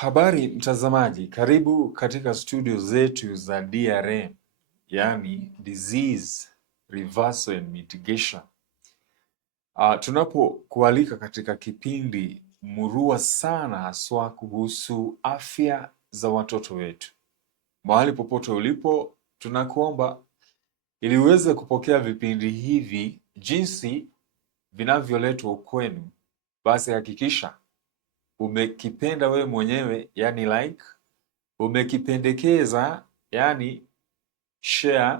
Habari mtazamaji, karibu katika studio zetu za DRM, yani Disease Reversal and Mitigation. Tunapokualika katika kipindi murua sana haswa kuhusu afya za watoto wetu. Mahali popote ulipo, tunakuomba ili uweze kupokea vipindi hivi jinsi vinavyoletwa kwenu, basi hakikisha umekipenda wewe mwenyewe, yani like, umekipendekeza, yani share,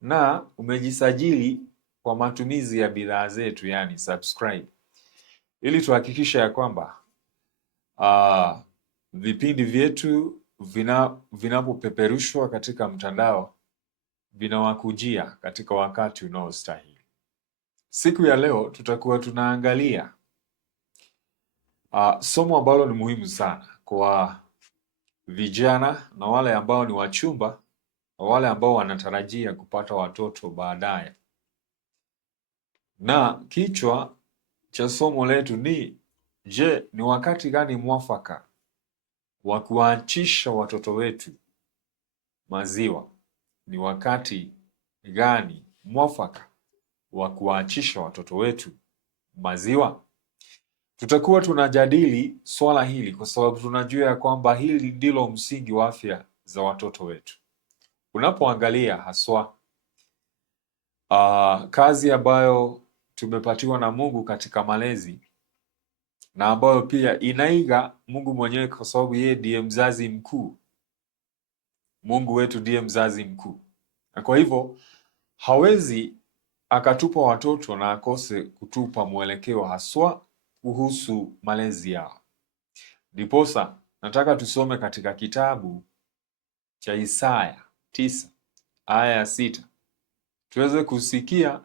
na umejisajili kwa matumizi ya bidhaa zetu, yani subscribe, ili tuhakikisha ya kwamba vipindi vyetu vinapopeperushwa katika mtandao vinawakujia katika wakati unaostahili. Siku ya leo tutakuwa tunaangalia somo ambalo ni muhimu sana kwa vijana na wale ambao ni wachumba na wale ambao wanatarajia kupata watoto baadaye. Na kichwa cha somo letu ni je, ni wakati gani mwafaka wa kuwaachisha watoto wetu maziwa? Ni wakati gani mwafaka wa kuwaachisha watoto wetu maziwa? Tutakuwa tunajadili swala hili kwa sababu tunajua ya kwamba hili ndilo msingi wa afya za watoto wetu. Unapoangalia haswa kazi ambayo tumepatiwa na Mungu katika malezi, na ambayo pia inaiga Mungu mwenyewe, kwa sababu yeye ndiye mzazi mkuu. Mungu wetu ndiye mzazi mkuu, na kwa hivyo hawezi akatupa watoto na akose kutupa mwelekeo haswa kuhusu malezi yao. Ndiposa nataka tusome katika kitabu cha Isaya 9 aya ya 6 tuweze kusikia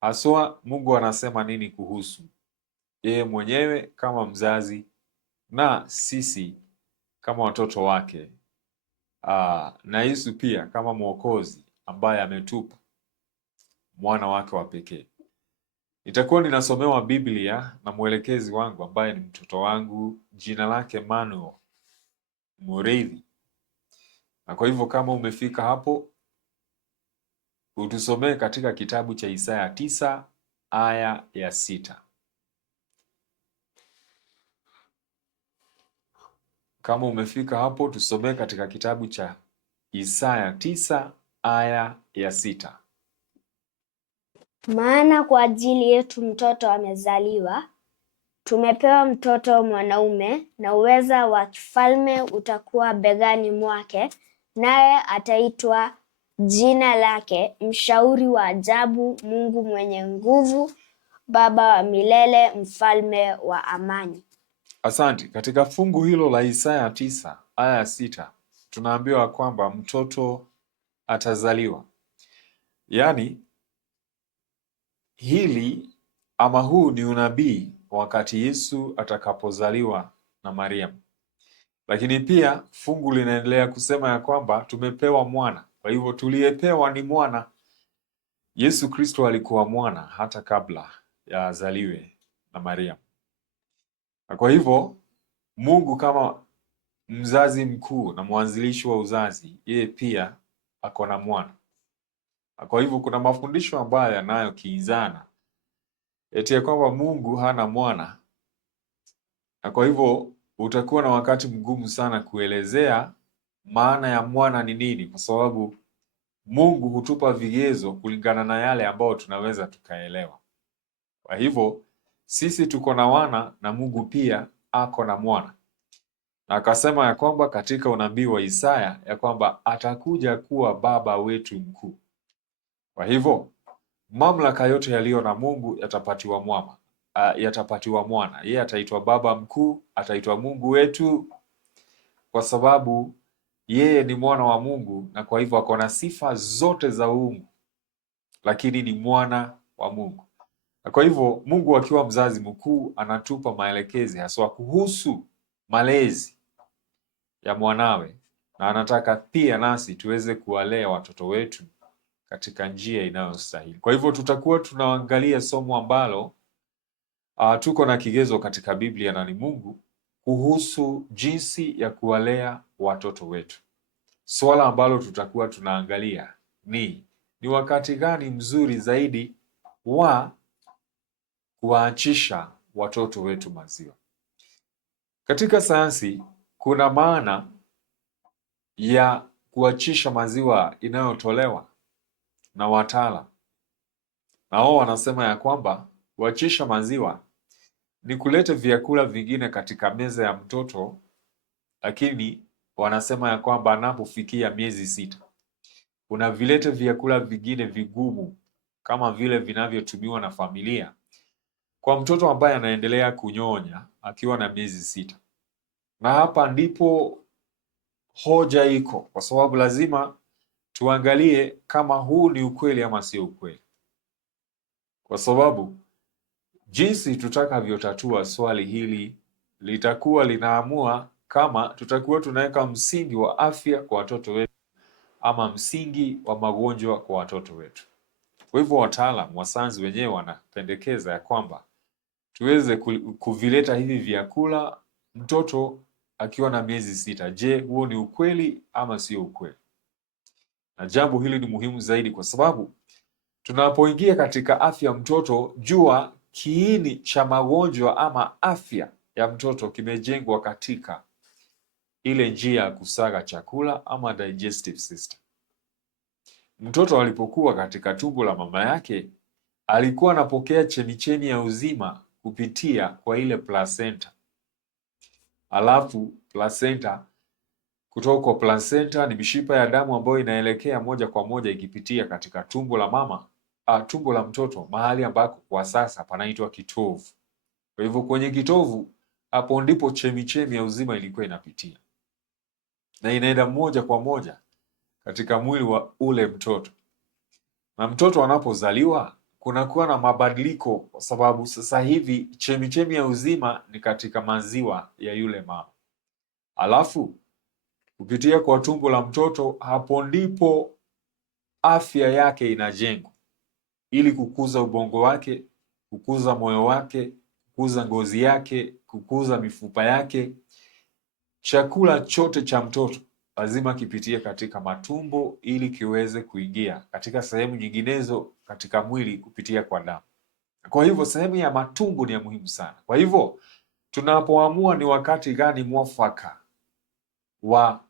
haswa Mungu anasema nini kuhusu yeye mwenyewe kama mzazi na sisi kama watoto wake, na Yesu pia kama Mwokozi ambaye ametupa mwana wake wa pekee. Nitakuwa ninasomewa Biblia na mwelekezi wangu ambaye ni mtoto wangu, jina lake Manuel Mureithi. Na kwa hivyo kama umefika hapo, utusomee katika kitabu cha Isaya 9 aya ya 6. Kama umefika hapo, tusomee katika kitabu cha Isaya 9 aya ya 6. Maana kwa ajili yetu mtoto amezaliwa, tumepewa mtoto mwanaume, na uweza wa kifalme utakuwa begani mwake, naye ataitwa jina lake Mshauri wa Ajabu, Mungu Mwenye Nguvu, Baba wa Milele, Mfalme wa Amani. Asante. Katika fungu hilo la Isaya 9 aya ya 6 tunaambiwa kwamba mtoto atazaliwa. Yaani hili ama huu ni unabii wakati Yesu atakapozaliwa na Mariamu. Lakini pia fungu linaendelea kusema ya kwamba tumepewa mwana. Kwa hivyo tuliyepewa ni mwana. Yesu Kristo alikuwa mwana hata kabla ya azaliwe na Mariamu. Na kwa hivyo Mungu kama mzazi mkuu na mwanzilishi wa uzazi, yeye pia ako na mwana. Na kwa hivyo kuna mafundisho ambayo yanayokinzana eti ya kwamba Mungu hana mwana. Na kwa hivyo utakuwa na wakati mgumu sana kuelezea maana ya mwana ni nini, kwa sababu Mungu hutupa vigezo kulingana na yale ambayo tunaweza tukaelewa. Kwa hivyo sisi tuko na wana na Mungu pia ako na mwana. Na akasema ya kwamba katika unabii wa Isaya ya kwamba atakuja kuwa baba wetu mkuu. Kwa hivyo mamlaka yote yaliyo na Mungu yatapatiwa mwana. Yeye ataitwa baba mkuu, ataitwa Mungu wetu, kwa sababu yeye ni mwana wa Mungu, na kwa hivyo ako na sifa zote za uungu, lakini ni mwana wa Mungu. Na kwa hivyo Mungu akiwa mzazi mkuu anatupa maelekezi haswa kuhusu malezi ya mwanawe, na anataka pia nasi tuweze kuwalea watoto wetu katika njia inayostahili. Kwa hivyo tutakuwa tunaangalia somo ambalo tuko na kigezo katika Biblia na ni Mungu kuhusu jinsi ya kuwalea watoto wetu. Swala ambalo tutakuwa tunaangalia ni wakati gani mzuri zaidi wa kuwaachisha watoto wetu maziwa. Katika sayansi kuna maana ya kuachisha maziwa inayotolewa na wataalamu, na wao wanasema ya kwamba kuachisha maziwa ni kuleta vyakula vingine katika meza ya mtoto, lakini wanasema ya kwamba anapofikia miezi 6 unavileta vyakula vingine vigumu kama vile vinavyotumiwa na familia kwa mtoto ambaye anaendelea kunyonya akiwa na miezi 6. Na hapa ndipo hoja iko, kwa sababu lazima tuangalie kama huu ni ukweli ama sio ukweli, kwa sababu jinsi tutakavyotatua swali hili litakuwa linaamua kama tutakuwa tunaweka msingi wa afya kwa watoto wetu ama msingi wa magonjwa kwa watoto wetu. Kwa hivyo wataalamu wa sayansi wenyewe wanapendekeza ya kwamba tuweze kuvileta hivi vyakula mtoto akiwa na miezi 6. Je, huo ni ukweli ama sio ukweli? Na jambo hili ni muhimu zaidi kwa sababu tunapoingia katika afya mtoto, jua kiini cha magonjwa ama afya ya mtoto kimejengwa katika ile njia ya kusaga chakula ama digestive system. Mtoto alipokuwa katika tumbo la mama yake alikuwa anapokea chemichemi ya uzima kupitia kwa ile placenta. Alafu placenta, kutoka kwa placenta ni mishipa ya damu ambayo inaelekea moja kwa moja ikipitia katika tumbo la mama, tumbo la mtoto, mahali ambako kwa sasa panaitwa kitovu. Kwa hivyo kwenye kitovu hapo ndipo chemichemi ya uzima ilikuwa inapitia, na inaenda moja kwa moja katika mwili wa ule mtoto. Na mtoto anapozaliwa kunakuwa na mabadiliko, kwa sababu sasa hivi chemichemi ya uzima ni katika maziwa ya yule mama. Alafu kupitia kwa tumbo la mtoto, hapo ndipo afya yake inajengwa ili kukuza ubongo wake, kukuza moyo wake, kukuza ngozi yake, kukuza mifupa yake. Chakula chote cha mtoto lazima kipitie katika matumbo ili kiweze kuingia katika sehemu nyinginezo katika mwili kupitia kwa damu. Kwa hivyo sehemu ya matumbo ni ya muhimu sana. Kwa hivyo tunapoamua ni wakati gani mwafaka wa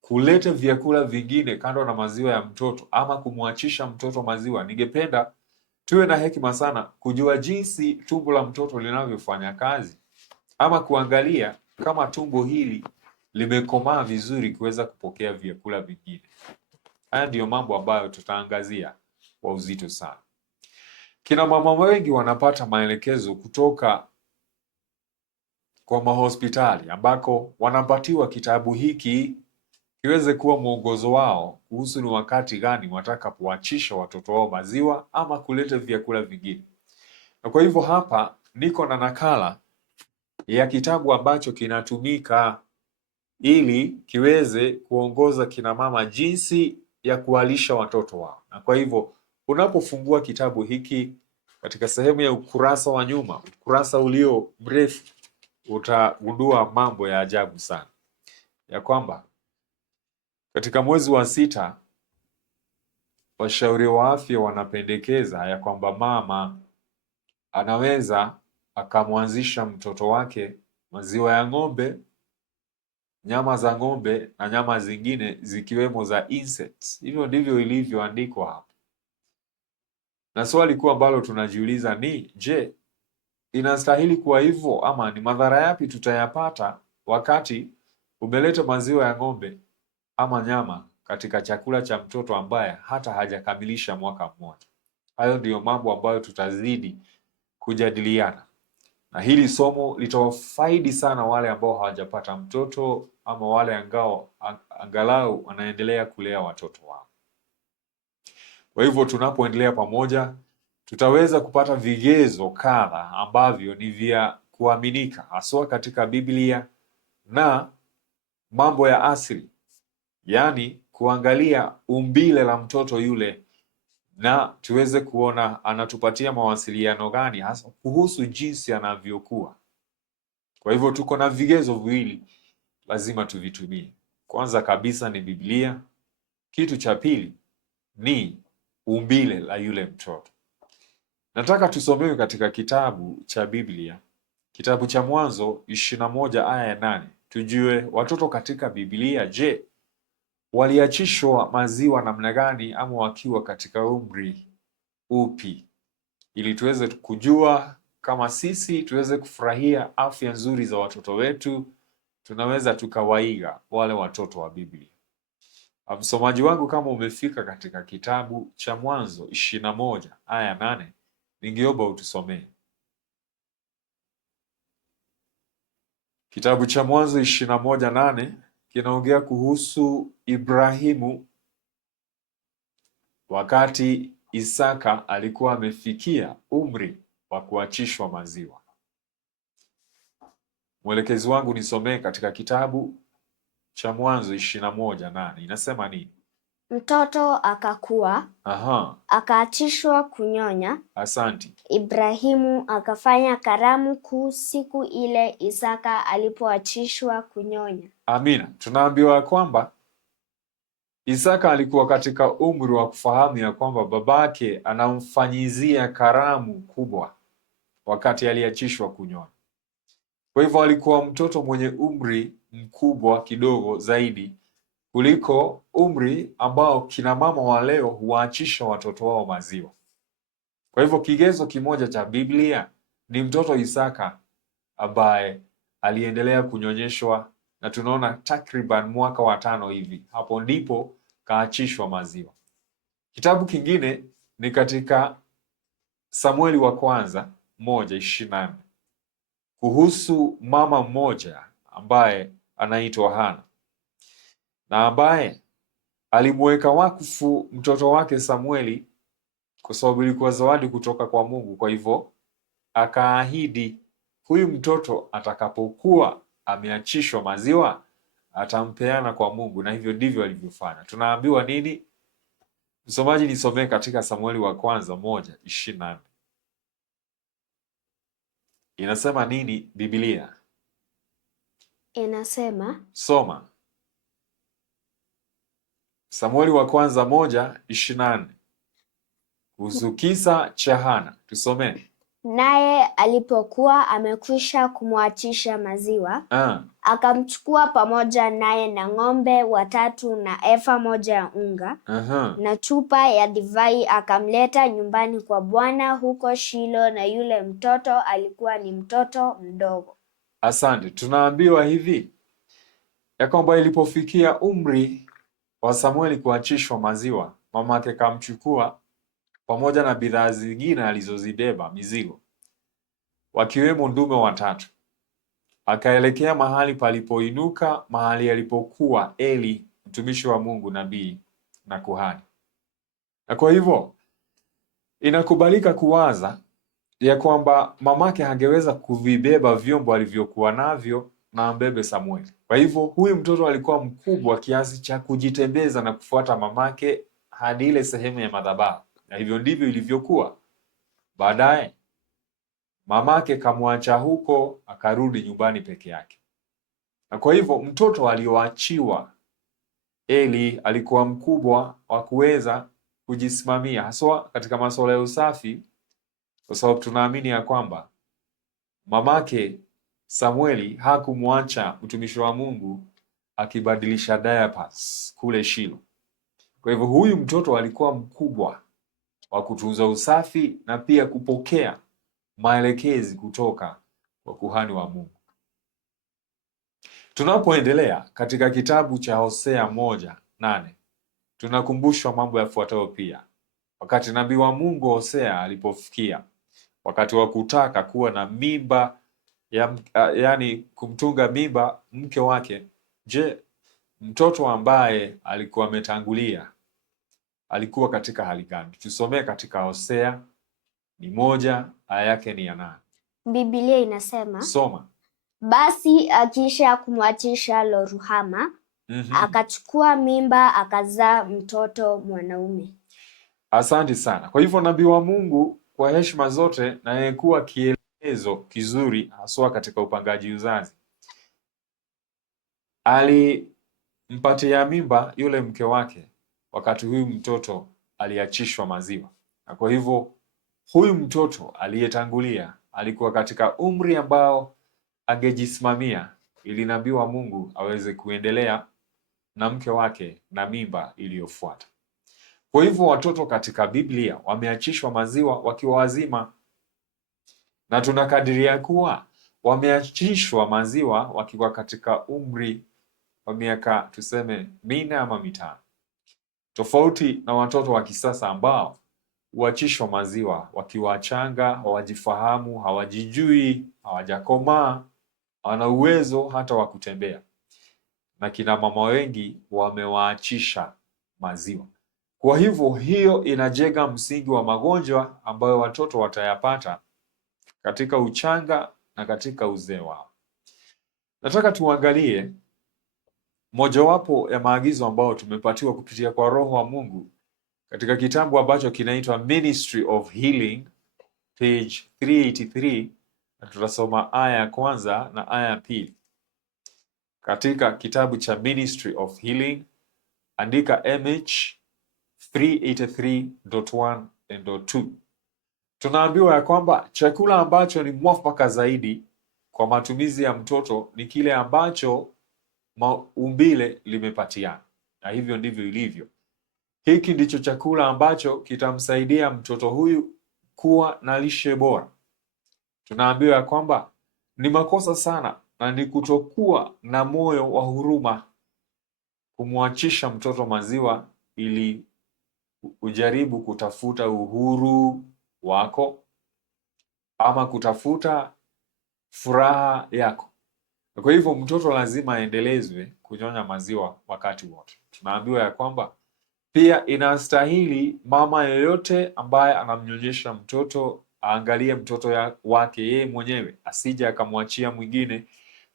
kuleta vyakula vingine kando na maziwa ya mtoto ama kumwachisha mtoto maziwa, ningependa tuwe na hekima sana kujua jinsi tumbo la mtoto linavyofanya kazi, ama kuangalia kama tumbo hili limekomaa vizuri kuweza kupokea vyakula vingine. Haya ndiyo mambo ambayo tutaangazia kwa uzito sana. Kina mama wengi wanapata maelekezo kutoka kwa mahospitali ambako wanapatiwa kitabu hiki kiweze kuwa mwongozo wao kuhusu ni wakati gani watakapoachisha watoto wao maziwa ama kuleta vyakula vingine. Na kwa hivyo hapa niko na nakala ya kitabu ambacho kinatumika ili kiweze kuongoza kina mama jinsi ya kuwalisha watoto wao. Na kwa hivyo unapofungua kitabu hiki, katika sehemu ya ukurasa wa nyuma, ukurasa ulio mrefu, utagundua mambo ya ajabu sana, ya kwamba katika mwezi wa 6 washauri wa afya wanapendekeza ya kwamba mama anaweza akamwanzisha mtoto wake maziwa ya ng'ombe, nyama za ng'ombe na nyama zingine zikiwemo za insects. Hivyo ndivyo ilivyoandikwa hapa. Na swali kuu ambalo tunajiuliza ni je, inastahili kuwa hivyo ama ni madhara yapi tutayapata wakati umeleta maziwa ya ng'ombe ama nyama katika chakula cha mtoto ambaye hata hajakamilisha mwaka mmoja? Hayo ndiyo mambo ambayo tutazidi kujadiliana, na hili somo litawafaidi sana wale ambao hawajapata mtoto ama wale angalau wanaendelea kulea watoto wao. Kwa hivyo tunapoendelea pamoja, tutaweza kupata vigezo kadha ambavyo ni vya kuaminika haswa katika Biblia na mambo ya asili, yaani kuangalia umbile la mtoto yule na tuweze kuona anatupatia mawasiliano gani hasa kuhusu jinsi anavyokuwa. Kwa hivyo tuko na vigezo viwili lazima tuvitumie. Kwanza kabisa ni Biblia. Kitu cha pili ni umbile la yule mtoto. Nataka tusomewe katika kitabu cha Biblia, kitabu cha Mwanzo 21 aya ya 8. Tujue watoto katika Biblia, je, waliachishwa maziwa namna gani ama wakiwa katika umri upi, ili tuweze kujua kama sisi tuweze kufurahia afya nzuri za watoto wetu, tunaweza tukawaiga wale watoto wa Biblia. Msomaji wangu, kama umefika katika kitabu cha Mwanzo 21 aya 8, ningeomba utusomee. Kitabu cha Mwanzo 21:8 kinaongea kuhusu Ibrahimu wakati Isaka alikuwa amefikia umri wa kuachishwa maziwa. Mwelekezi wangu, nisomee katika kitabu cha Mwanzo 21:8. Inasema nini? Mtoto akakua, akaachishwa kunyonya. Asanti. Ibrahimu akafanya karamu kuu siku ile Isaka alipoachishwa kunyonya. Amina. Tunaambiwa kwamba Isaka alikuwa katika umri wa kufahamu ya kwamba babake anamfanyizia karamu kubwa wakati aliachishwa kunyonya. Kwa hivyo alikuwa mtoto mwenye umri mkubwa kidogo zaidi kuliko umri ambao kina mama wa leo huwaachisha watoto wao maziwa. Kwa hivyo kigezo kimoja cha Biblia ni mtoto Isaka ambaye aliendelea kunyonyeshwa, na tunaona takriban mwaka wa 5 hivi, hapo ndipo kaachishwa maziwa. Kitabu kingine ni katika Samueli wa kwanza 1:24 kuhusu mama mmoja ambaye anaitwa Hana, na ambaye alimweka wakfu mtoto wake Samueli kwa sababu ilikuwa zawadi kutoka kwa Mungu. Kwa hivyo akaahidi huyu mtoto atakapokuwa ameachishwa maziwa atampeana kwa Mungu, na hivyo ndivyo alivyofanya. Tunaambiwa nini? Msomaji, nisomee katika Samueli wa kwanza 1:24. Inasema nini Biblia? Inasema, soma. Samueli wa kwanza 1:24 kuhusu kisa cha Hana. Tusomee. Naye alipokuwa amekwisha kumwachisha maziwa, akamchukua pamoja naye na ng'ombe 3 na efa moja ya unga na chupa ya divai, akamleta nyumbani kwa Bwana huko Shilo, na yule mtoto alikuwa ni mtoto mdogo. Asante. Tunaambiwa hivi ya kwamba ilipofikia umri wa Samueli kuachishwa maziwa, mamake kamchukua pamoja na bidhaa zingine alizozibeba mizigo, wakiwemo ndume 3, akaelekea mahali palipoinuka, mahali alipokuwa Eli mtumishi wa Mungu, nabii na kuhani. Na kwa hivyo inakubalika kuwaza ya kwamba mamake hangeweza kuvibeba vyombo alivyokuwa navyo na ambebe Samueli. Kwa hivyo huyu mtoto alikuwa mkubwa kiasi cha kujitembeza na kufuata mamake hadi ile sehemu ya madhabahu. Na hivyo ndivyo ilivyokuwa. Baadaye mamake kamwacha huko, akarudi nyumbani peke yake. Na kwa hivyo mtoto alioachiwa Eli alikuwa mkubwa wa kuweza kujisimamia, haswa katika masuala ya usafi, kwa sababu tunaamini ya kwamba mamake Samueli hakumwacha mtumishi wa Mungu akibadilisha diapers kule Shilo. Kwa hivyo huyu mtoto alikuwa mkubwa wa kutunza usafi na pia kupokea maelekezi kutoka kwa kuhani wa Mungu. Tunapoendelea katika kitabu cha Hosea 1:8 tunakumbushwa mambo yafuatayo pia. Wakati nabii wa Mungu Hosea alipofikia wakati wa kutaka kuwa na mimba yani kumtunga mimba mke wake, je, mtoto ambaye alikuwa ametangulia alikuwa katika hali gani? Tusomee katika Hosea 1 aya yake ni ya 8. Biblia inasema, soma. Basi akisha kumwachisha Lo-ruhama, akachukua mimba akazaa mtoto mwanaume. Asante sana. Kwa hivyo nabii wa Mungu kwa heshima zote na yeye kuwa kielelezo kizuri haswa katika upangaji uzazi. Alimpatia mimba yule mke wake wakati huyu mtoto aliachishwa maziwa, na kwa hivyo huyu mtoto aliyetangulia alikuwa katika umri ambao angejisimamia ili nabii wa Mungu aweze kuendelea na mke wake na mimba iliyofuata. Kwa hivyo watoto katika Biblia wameachishwa maziwa wakiwa wazima, na tunakadiria kuwa wameachishwa maziwa wakiwa katika umri wa miaka tuseme 4 ama 5, tofauti na watoto wa kisasa ambao huachishwa maziwa wakiwa wachanga, hawajifahamu, hawajijui, hawajakomaa, hawana uwezo hata wa kutembea, na kina mama wengi wamewaachisha maziwa. Kwa hivyo hiyo inajenga msingi wa magonjwa ambayo watoto watayapata katika uchanga na katika uzee wao. Nataka tuangalie mojawapo ya maagizo ambayo tumepatiwa kupitia kwa Roho wa Mungu katika kitabu ambacho kinaitwa Ministry of Healing, page 383, na tutasoma aya ya kwanza na aya ya pili. Katika kitabu cha Ministry of Healing, andika MH 383.1 and 2. Tunaambiwa ya kwamba chakula ambacho ni mwafaka zaidi kwa matumizi ya mtoto ni kile ambacho maumbile limepatiana, na hivyo ndivyo ilivyo. Hiki ndicho chakula ambacho kitamsaidia mtoto huyu kuwa na lishe bora. Tunaambiwa ya kwamba ni makosa sana na ni kutokuwa na moyo wa huruma kumwachisha mtoto maziwa ili ujaribu kutafuta uhuru wako ama kutafuta furaha yako. Kwa hivyo mtoto lazima aendelezwe kunyonya maziwa wakati wote. Tunaambiwa ya kwamba pia inastahili mama yoyote ambaye anamnyonyesha mtoto aangalie mtoto wake yeye mwenyewe, asije akamwachia mwingine,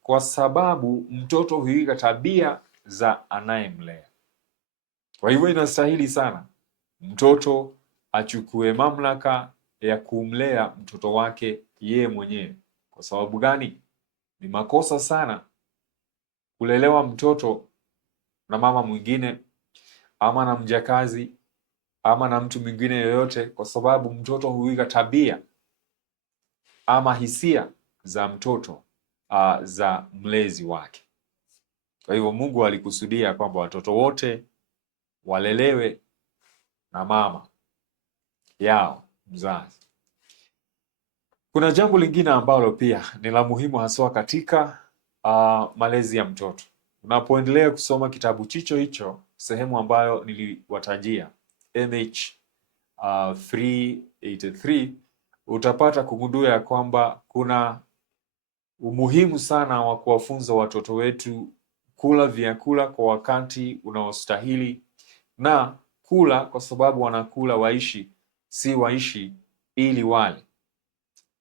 kwa sababu mtoto huiga tabia za anayemlea. Kwa hivyo inastahili sana mtoto achukue mamlaka ya kumlea mtoto wake yeye mwenyewe. Kwa sababu gani? Ni makosa sana kulelewa mtoto na mama mwingine ama na mjakazi ama na mtu mwingine yoyote, kwa sababu mtoto huiga tabia ama hisia za mtoto za mlezi wake. Kwa hivyo Mungu alikusudia kwamba watoto wote walelewe na mama yao mzazi. Kuna jambo lingine ambalo pia ni la muhimu haswa katika malezi ya mtoto. Unapoendelea kusoma kitabu hicho sehemu ambayo niliwatajia MH 383, utapata kugundua ya kwamba kuna umuhimu sana wa kuwafunza watoto wetu kula vyakula kwa wakati unaostahili, na kula kwa sababu wanakula waishi, si waishi ili wale.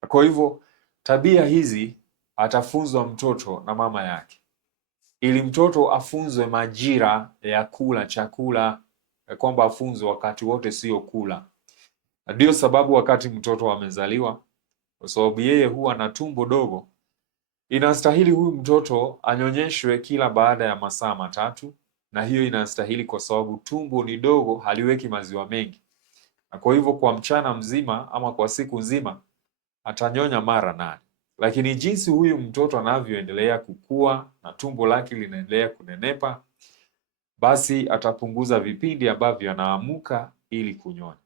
Kwa hivyo tabia hizi atafunzwa mtoto na mama yake, ili mtoto afunzwe majira ya kula chakula, ya kwamba afunzwe wakati wote sio kula. Ndio sababu wakati mtoto amezaliwa, kwa sababu yeye huwa na tumbo dogo, inastahili huyu mtoto anyonyeshwe kila baada ya masaa 3, na hiyo inastahili kwa sababu tumbo ni dogo, haliweki maziwa mengi, na kwa hivyo kwa mchana mzima ama kwa siku nzima atanyonya mara 8. Lakini jinsi huyu mtoto anavyoendelea kukua na tumbo lake linaendelea kunenepa, basi atapunguza vipindi ambavyo anaamuka ili kunyonya.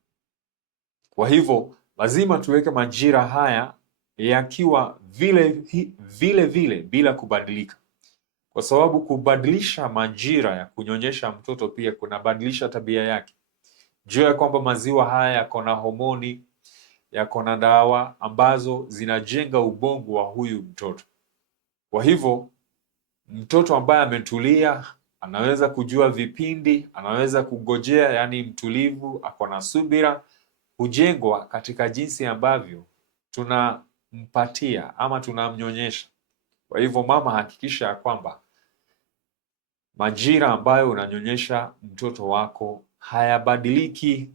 Kwa hivyo lazima tuweke majira haya yakiwa vile bila kubadilika, kwa sababu kubadilisha majira ya kunyonyesha mtoto pia kunabadilisha tabia yake. Jua ya kwamba maziwa haya yako na homoni, yako na dawa ambazo zinajenga ubongo wa huyu mtoto. Kwa hivyo mtoto ambaye ametulia anaweza kujua vipindi, anaweza kugojea, yani mtulivu, ako na subira, hujengwa katika jinsi ambavyo tunampatia ama tunamnyonyesha. Kwa hivyo mama, hakikisha ya kwamba majira ambayo unanyonyesha mtoto wako hayabadiliki.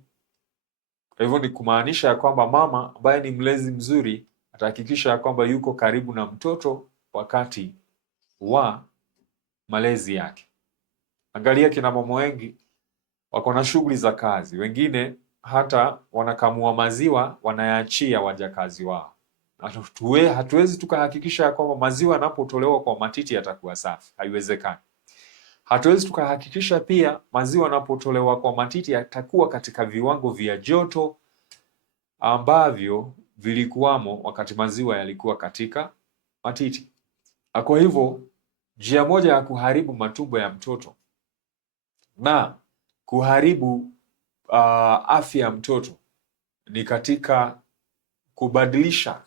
Kwa hivyo ni kumaanisha ya kwamba mama ambaye ni mlezi mzuri atahakikisha ya kwamba yuko karibu na mtoto wakati wa malezi yake. Angalia kina mama wengi wako na shughuli za kazi, wengine hata wanakamua maziwa wanayaachia wajakazi wao. Hatuwezi tukahakikisha ya kwamba maziwa yanapotolewa kwa matiti yatakuwa safi, haiwezekani. Hatuwezi tukahakikisha pia maziwa yanapotolewa kwa matiti yatakuwa katika viwango vya joto ambavyo vilikuwamo wakati maziwa yalikuwa katika matiti. Kwa hivyo njia moja ya kuharibu matumbo ya mtoto na kuharibu afya ya mtoto ni katika kubadilisha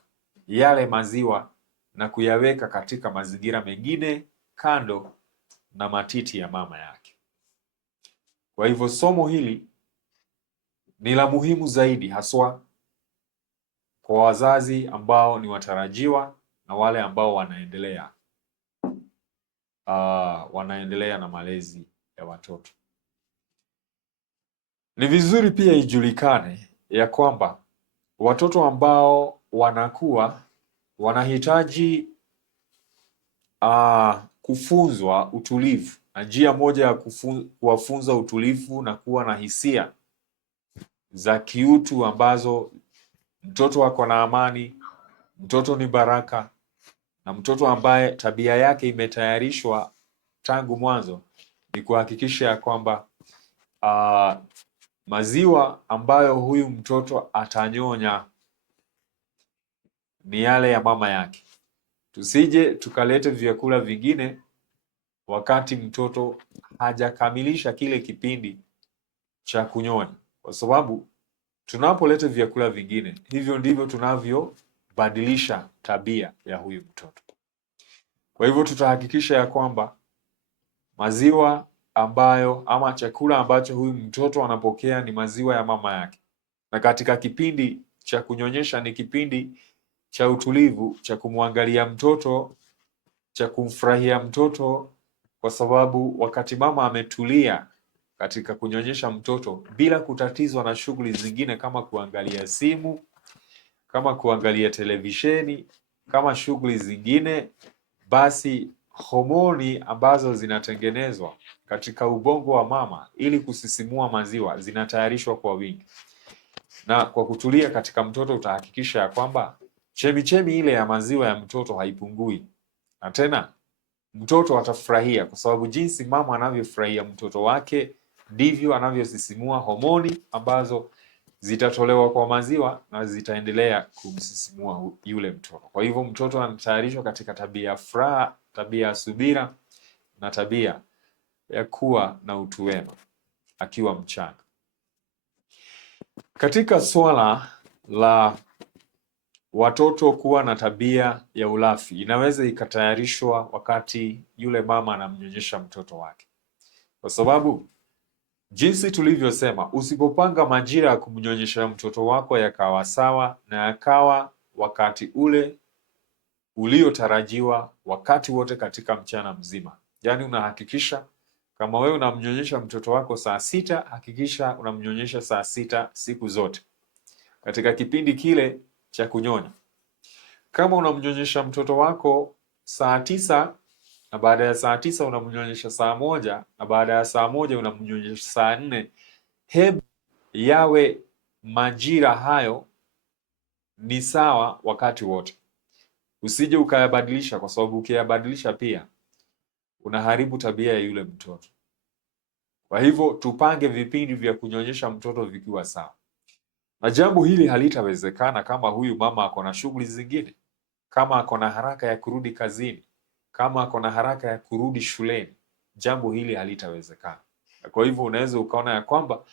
yale maziwa na kuyaweka katika mazingira mengine kando na matiti ya mama yake. Kwa hivyo somo hili ni la muhimu zaidi, haswa kwa wazazi ambao ni watarajiwa na wale ambao wanaendelea na malezi ya watoto. Ni vizuri pia ijulikane ya kwamba watoto ambao wanakuwa wanahitaji kufunzwa utulivu, na njia moja ya kuwafunza utulivu na kuwa na hisia za kiutu ambazo mtoto ako na amani, mtoto ni baraka, na mtoto ambaye tabia yake imetayarishwa tangu mwanzo, ni kuhakikisha ya kwamba maziwa ambayo huyu mtoto atanyonya ni yale ya mama yake. Tusije tukalete vyakula vingine wakati mtoto hajakamilisha kile kipindi cha kunyonya, kwa sababu tunapoleta vyakula vingine, hivyo ndivyo tunavyobadilisha tabia ya huyu mtoto. Kwa hivyo tutahakikisha ya kwamba maziwa ambayo ama chakula ambacho huyu mtoto anapokea ni maziwa ya mama yake, na katika kipindi cha kunyonyesha ni kipindi cha utulivu, cha kumwangalia mtoto, cha kumfurahia mtoto, kwa sababu wakati mama ametulia katika kunyonyesha mtoto bila kutatizwa na shughuli zingine kama kuangalia simu, kama kuangalia televisheni, kama shughuli zingine, basi homoni ambazo zinatengenezwa katika ubongo wa mama ili kusisimua maziwa zinatayarishwa kwa wingi. Na kwa kutulia katika mtoto utahakikisha ya kwamba chemichemi ile ya maziwa ya mtoto haipungui. Na tena mtoto atafurahia, kwa sababu jinsi mama anavyofurahia mtoto wake ndivyo anavyosisimua homoni ambazo zitatolewa kwa maziwa na zitaendelea kumsisimua yule mtoto. Kwa hivyo mtoto anatayarishwa katika tabia ya furaha, tabia ya subira na tabia ya kuwa na utu wema akiwa mchanga. Katika swala la watoto kuwa na tabia ya ulafi, inaweza ikatayarishwa wakati yule mama anamnyonyesha mtoto wake, kwa sababu jinsi tulivyosema, usipopanga majira ya kumnyonyesha mtoto wako yakawa sawa na yakawa wakati ule uliotarajiwa wakati wote katika mchana mzima, yaani unahakikisha kama wewe unamnyonyesha mtoto wako saa 6, hakikisha unamnyonyesha saa 6 siku zote katika kipindi kile cha kunyonya. Kama unamnyonyesha mtoto wako saa 9 na baada ya saa 9 unamnyonyesha saa 1 na baada ya saa 1 unamnyonyesha saa 4, hebu yawe majira hayo ni sawa wakati wote. Usije ukayabadilisha, kwa sababu ukiyabadilisha pia unaharibu tabia ya yule mtoto. Kwa hivyo tupange vipindi vya kunyonyesha mtoto vikiwa sawa. Na jambo hili halitawezekana kama huyu mama ako na shughuli zingine, kama ako na haraka ya kurudi kazini, kama ako na haraka ya kurudi shuleni. Jambo hili halitawezekana. Kwa hivyo unaweza ukaona ya kwamba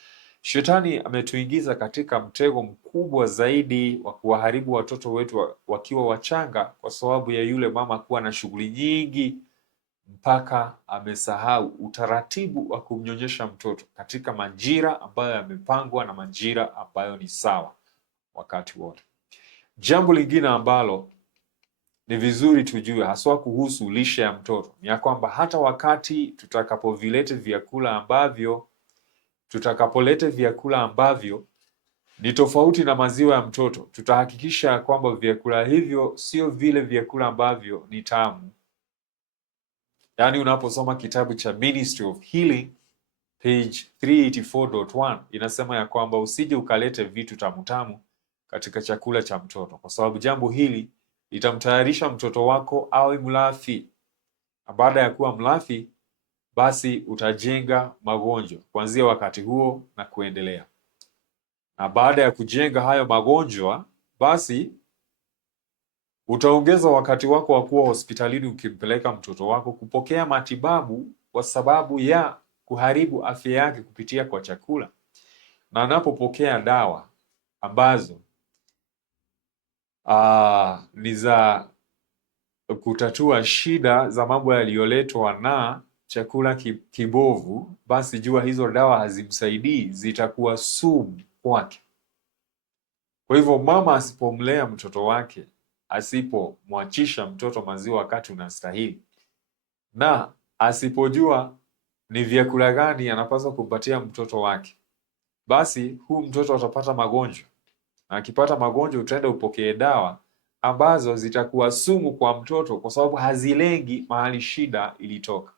shetani ametuingiza katika mtego mkubwa zaidi wa kuwaharibu watoto wetu wakiwa wachanga, kwa sababu ya yule mama kuwa na shughuli nyingi mpaka amesahau utaratibu wa kumnyonyesha mtoto katika majira ambayo yamepangwa na majira ambayo ni sawa wakati wote. Jambo lingine ambalo ni vizuri tujue haswa kuhusu lishe ya mtoto ni ya kwamba hata wakati tutakapoleta vyakula ambavyo ni tofauti na maziwa ya mtoto. Tutahakikisha kwamba vyakula hivyo sio vile vyakula ambavyo ni tamu. Yaani unaposoma kitabu cha Ministry of Healing page 384.1 inasema ya kwamba usije ukalete vitu tamu tamu katika chakula cha mtoto, kwa sababu jambo hili litamtayarisha mtoto wako awe mlafi, na baada ya kuwa mlafi basi utajenga magonjwa kuanzia wakati huo na kuendelea. Na baada ya kujenga hayo magonjwa, basi utaongeza wakati wako wa kuwa hospitalini ukimpeleka mtoto wako kupokea matibabu kwa sababu ya kuharibu afya yake kupitia kwa chakula. Na anapopokea dawa ambazo ni za kutatua shida za mambo yaliyoletwa na chakula kibovu, basi jua hizo dawa hazimsaidii, zitakuwa sumu kwake. Kwa hivyo mama asipomlea mtoto wake, asipomwachisha mtoto maziwa wakati unastahili, na asipojua ni vyakula gani anapaswa kumpatia mtoto wake, basi huu mtoto atapata magonjwa, na akipata magonjwa utaenda upokee dawa ambazo zitakuwa sumu kwa mtoto, kwa sababu hazilengi mahali shida ilitoka.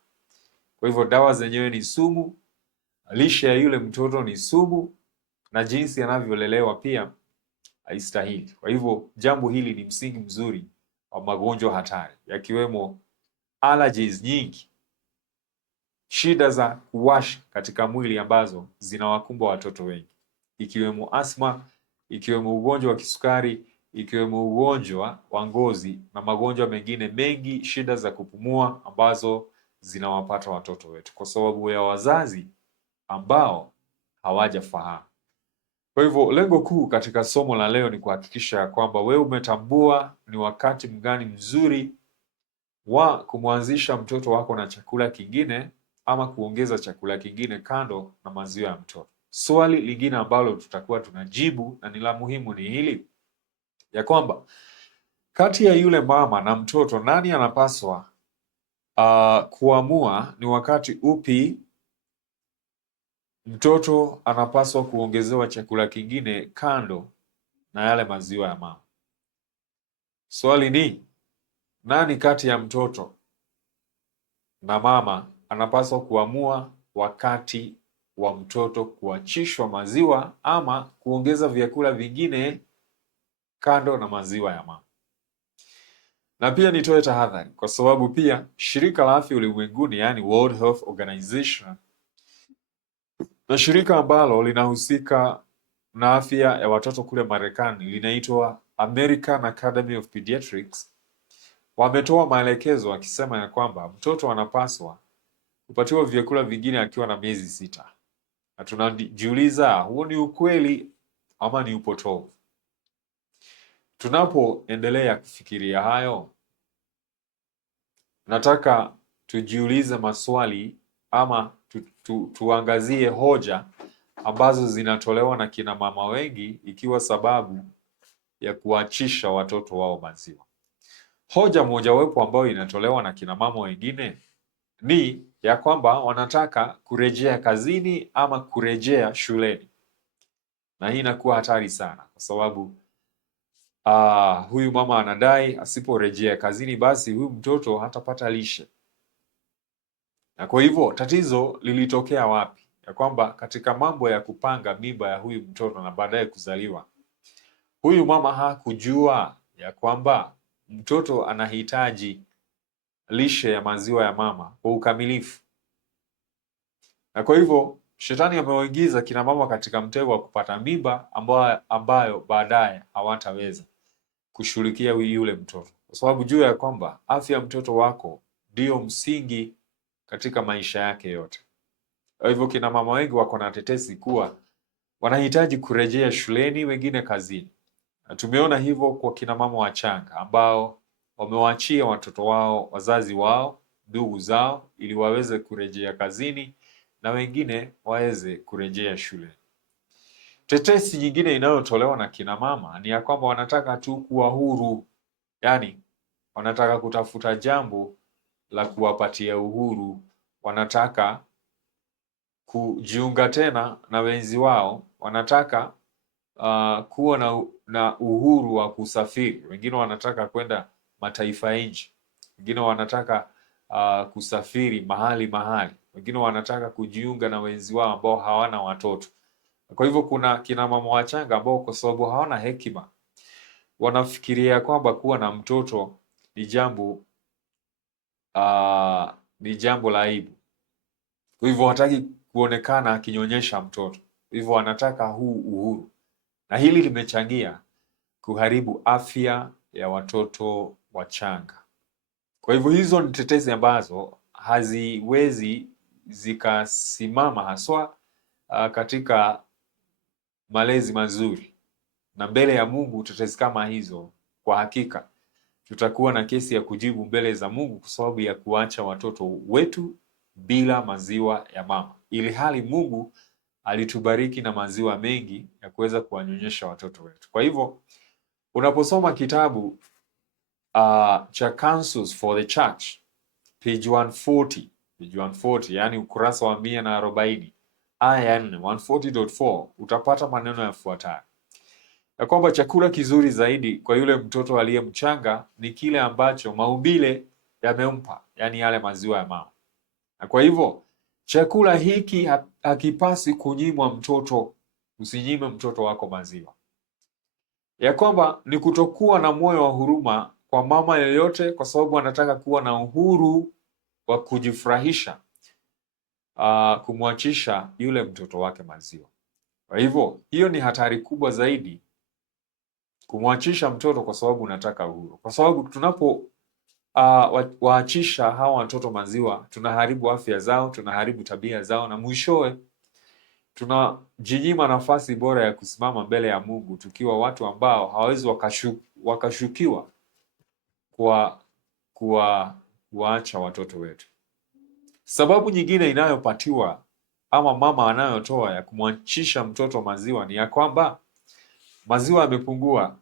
Kwa hivyo dawa zenyewe ni sumu, lishe ya yule mtoto ni sumu, na jinsi anavyolelewa pia haistahili. Kwa hivyo jambo hili ni msingi mzuri wa magonjwa hatari, yakiwemo allergies nyingi, shida za kuwasha katika mwili ambazo zinawakumba watoto wengi, ikiwemo asma, ikiwemo ugonjwa wa kisukari, ikiwemo ugonjwa wa ngozi na magonjwa mengine mengi, shida za kupumua ambazo zinawapata watoto wetu kwa sababu ya wazazi ambao hawajafahamu. Kwa hivyo lengo kuu katika somo la leo ni kuhakikisha ya kwamba wewe umetambua ni wakati mgani mzuri wa kumwanzisha mtoto wako na chakula kingine ama kuongeza chakula kingine kando na maziwa ya mtoto. Swali lingine ambalo tutakuwa tunajibu na ni la muhimu ni hili, ya kwamba kati ya yule mama na mtoto, nani anapaswa kuamua ni wakati upi mtoto anapaswa kuongezewa chakula kingine kando na yale maziwa ya mama? Swali ni, nani kati ya mtoto na mama anapaswa kuamua wakati wa mtoto kuachishwa maziwa ama kuongeza vyakula vingine kando na maziwa ya mama? Na pia nitoe tahadhari, kwa sababu pia shirika la afya ulimwenguni, yani World Health Organization, na shirika ambalo linahusika na afya ya watoto kule Marekani linaitwa American Academy of Pediatrics, wametoa maelekezo wakisema ya kwamba mtoto anapaswa kupatiwa vyakula vingine akiwa na miezi 6. Na tunajiuliza, huo ni ukweli ama ni upotovu? Tunapoendelea kufikiria hayo, nataka tujiulize maswali ama tuangazie hoja ambazo zinatolewa na kina mama wengi ikiwa sababu ya kuachisha watoto wao maziwa. Hoja mojawapo ambayo inatolewa na kina mama wengine ni ya kwamba wanataka kurejea kazini ama kurejea shuleni, na hii inakuwa hatari sana kwa sababu huyu mama anadai asiporejea kazini basi huyu mtoto hatapata lishe. Na kwa hivyo tatizo lilitokea wapi? Ya kwamba katika mambo ya kupanga mimba ya huyu mtoto na baadaye kuzaliwa, huyu mama hakujua ya kwamba mtoto anahitaji lishe ya maziwa ya mama kwa ukamilifu. Na kwa hivyo shetani amewaingiza kina mama katika mtego wa kupata mimba ambayo baadaye hawataweza kushughulikia yule mtoto, kwa sababu jua ya kwamba afya ya mtoto wako ndio msingi katika maisha yake yote. Kwa hivyo kina mama wengi wako na tetesi kuwa wanahitaji kurejea shuleni, wengine kazini. Na tumeona hivyo kwa kina mama wachanga ambao wamewaachia watoto wao, wazazi wao, ndugu zao ili waweze kurejea kazini na wengine waweze kurejea shule. Tetesi nyingine inayotolewa na kina mama ni ya kwamba wanataka tu kuwa huru, yaani wanataka kutafuta jambo la kuwapatia uhuru, wanataka kujiunga tena na wenzi wao, wanataka kuwa na uhuru wa kusafiri. Wengine wanataka kwenda mataifa ya nje, wengine wanataka kusafiri mahali, wengine wanataka kujiunga na wenzi wao ambao hawana watoto. Kwa hivyo kuna kina mama wachanga ambao kwa sababu hawana hekima wanafikiria kwamba kuwa na mtoto ni jambo la aibu. Kwa hivyo hataki kuonekana akinyonyesha mtoto, hivyo wanataka huu uhuru, na hili limechangia kuharibu afya ya watoto wachanga. Kwa hivyo hizo ni tetesi ambazo haziwezi zikasimama haswa katika malezi mazuri, na mbele ya Mungu tetesi kama hizo kwa hakika tutakuwa na kesi ya kujibu mbele za Mungu kwa sababu ya kuacha watoto wetu bila maziwa ya mama, ili hali Mungu alitubariki na maziwa mengi ya kuweza kuwanyonyesha watoto wetu. Kwa hivyo unaposoma kitabu cha Counsels for the Church page 140, yani ukurasa wa 140 aya ya 4, 140.4, utapata maneno yafuatayo ya kwamba chakula kizuri zaidi kwa yule mtoto aliye mchanga ni kile ambacho maumbile yamempa, yani yale maziwa ya mama. Na kwa hivyo chakula hiki hakipasi kunyimwa mtoto. Usinyime mtoto wako maziwa. Ya kwamba ni kutokuwa na moyo wa huruma kwa mama yoyote, kwa sababu anataka kuwa na uhuru wa kujifurahisha, kumwachisha yule mtoto wake maziwa. Kwa hivyo hiyo ni hatari kubwa zaidi, kumwachisha mtoto kwa sababu unataka uhuru, kwa sababu tunapo waachisha hawa watoto maziwa tunaharibu afya zao, tunaharibu tabia zao, na mwishowe tunajinyima nafasi bora ya kusimama mbele ya Mungu tukiwa watu ambao hawawezi wakashukiwa kwa kuwaacha watoto wetu. Sababu nyingine inayopatiwa ama mama anayotoa ya kumwachisha mtoto maziwa ni ya kwamba maziwa yamepungua.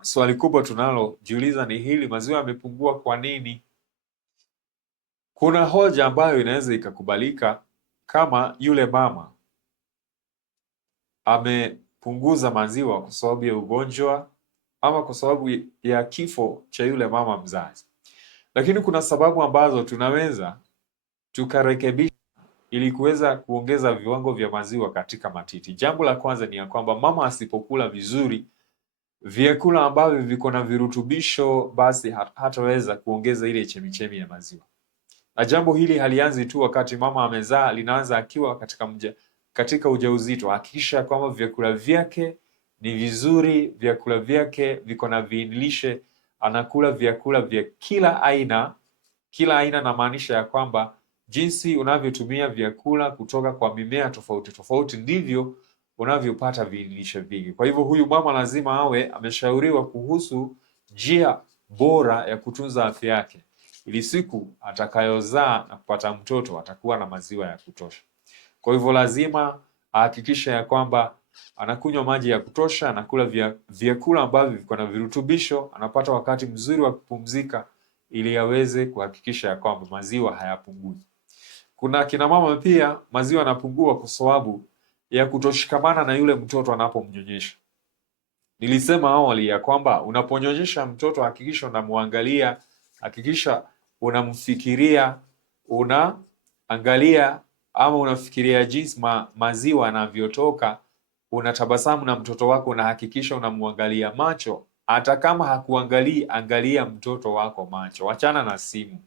Swali kubwa tunalojiuliza ni hili: maziwa yamepungua kwa nini? Kuna hoja ambayo inaweza ikakubalika kama yule mama amepunguza maziwa kwa sababu ya ugonjwa ama kwa sababu ya kifo cha yule mama mzazi. Lakini kuna sababu ambazo tunaweza tukarekebisha ili kuweza kuongeza viwango vya maziwa katika matiti. Jambo la kwanza ni ya kwamba mama asipokula vizuri vyakula ambavyo viko na virutubisho, basi hataweza kuongeza ile chemichemi ya maziwa. Na jambo hili halianzi tu wakati mama amezaa, linaanza akiwa katika ujauzito. Hakikisha kwamba vyakula vyake ni vizuri, vyakula vyake viko na viinilishe, anakula vyakula vya kila aina. Kila aina namaanisha ya kwamba jinsi unavyotumia vyakula kutoka kwa mimea tofauti tofauti ndivyo unavyopata viinilishe vingi. Kwa hivyo huyu mama lazima awe ameshauriwa kuhusu njia bora ya kutunza afya yake, ili siku atakayozaa na kupata mtoto atakuwa na maziwa ya kutosha. Kwa hivyo lazima ahakikisha ya kwamba anakunywa maji ya kutosha, anakula vyakula ambavyo viko na virutubisho, anapata wakati mzuri wa kupumzika ili aweze kuhakikisha ya kwamba maziwa hayapungui. Kuna kina mama pia maziwa yanapungua kwa sababu ya kutoshikamana na yule mtoto anapomnyonyesha. Nilisema awali ya kwamba unaponyonyesha mtoto hakikisha unamwangalia, hakikisha unamfikiria, unaangalia ama unafikiria jinsi maziwa yanavyotoka, unatabasamu na mtoto wako na hakikisha unamwangalia macho. Hata kama hakuangalii, angalia mtoto wako macho. Wachana na simu,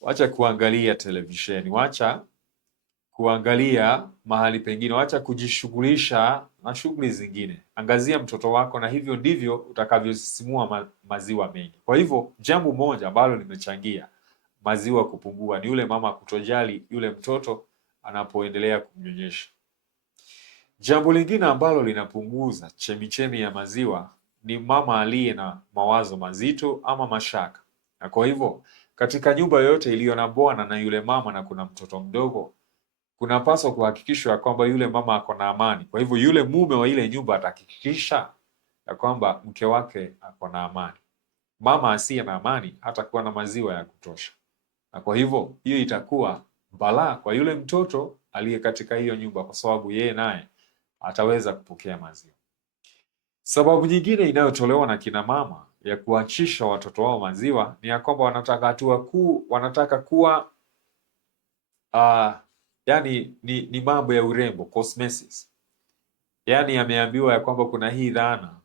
wacha kuangalia televisheni, wacha kuangalia mahali pengine, wacha kujishughulisha na shughuli zingine. Angazia mtoto wako, na hivyo ndivyo utakavyosisimua maziwa mengi. Kwa hivyo jambo moja ambalo limechangia maziwa kupungua ni yule mama kutojali yule mtoto anapoendelea kumnyonyesha. Jambo lingine ambalo linapunguza chemichemi ya maziwa ni mama aliye na mawazo mazito ama mashaka. Na kwa hivyo katika nyumba yoyote iliyo na bwana na yule mama na kuna mtoto mdogo, kunapaswa kuhakikishwa kwamba yule mama ako na amani. Kwa hivyo yule mume wa ile nyumba atahakikisha ya kwamba mke wake ako na amani. Mama asiye na amani hatakuwa na maziwa ya kutosha, na kwa hivyo hiyo itakuwa balaa kwa yule mtoto aliye katika hiyo nyumba, kwa sababu yeye naye ataweza kupokea maziwa. Sababu nyingine inayotolewa na kina mama ya kuachisha watoto wao maziwa ni ya kwamba wanataka kuwa yani ni mambo ya urembo, cosmetics. Yani ameambiwa ya kwamba kuna hii dhana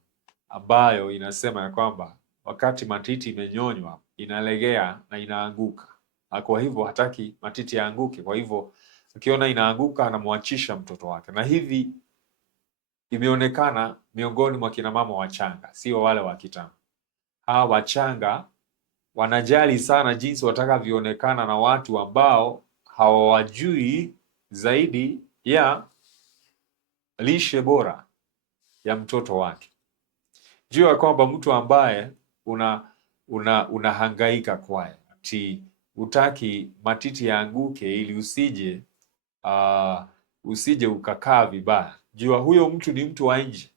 ambayo inasema ya kwamba wakati matiti imenyonywa inalegea na inaanguka. Kwa hivyo hataki matiti yaanguke, kwa hivyo akiona inaanguka anamwachisha mtoto wake. Na hivi imeonekana miongoni mwa kina mama wachanga, sio wale wa kitambo. Hawa wachanga wanajali sana jinsi watakavyoonekana na watu ambao hawajui zaidi ya lishe bora ya mtoto wake. Jua ya kwamba mtu ambaye unahangaika kwaye, ati utaki matiti yaanguke ili usije ukakaa vibaya, jua huyo mtu ni mtu wa nje.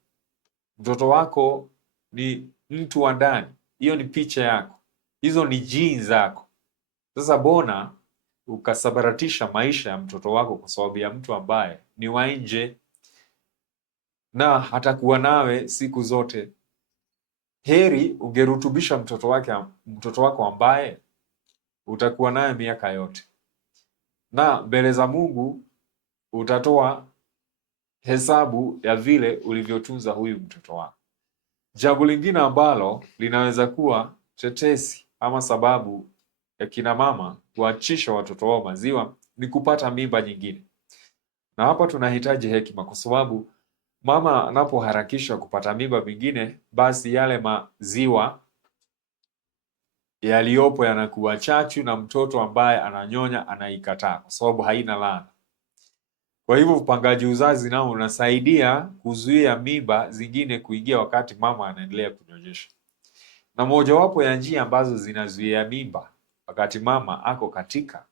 Mtoto wako ni mtu wa ndani. Hiyo ni picha yako, hizo ni genes zako. Sasa bona ukasabaratisha maisha ya mtoto wako kwa sababu ya mtu ambaye ni wa nje na hatakuwa nawe siku zote. Heri ungerutubisha mtoto wako ambaye utakuwa naye miaka yote, na mbele za Mungu utatoa hesabu ya vile ulivyotunza huyu mtoto wako. Jambo lingine ambalo linaweza kuwa tetesi ama sababu ya kina mama kuachisha watoto wao maziwa ni kupata mimba nyingine. Na hapa tunahitaji hekima, kwa sababu mama anapoharakisha kupata mimba mingine, basi yale maziwa yaliyopo yanakuwa chachu na mtoto ambaye ananyonya anaikataa kwa sababu haina ladha. Kwa hivyo upangaji uzazi nao unasaidia kuzuia mimba zingine kuingia wakati mama anaendelea kunyonyesha. Na mojawapo ya njia ambazo zinazuia mimba wakati mama ako katika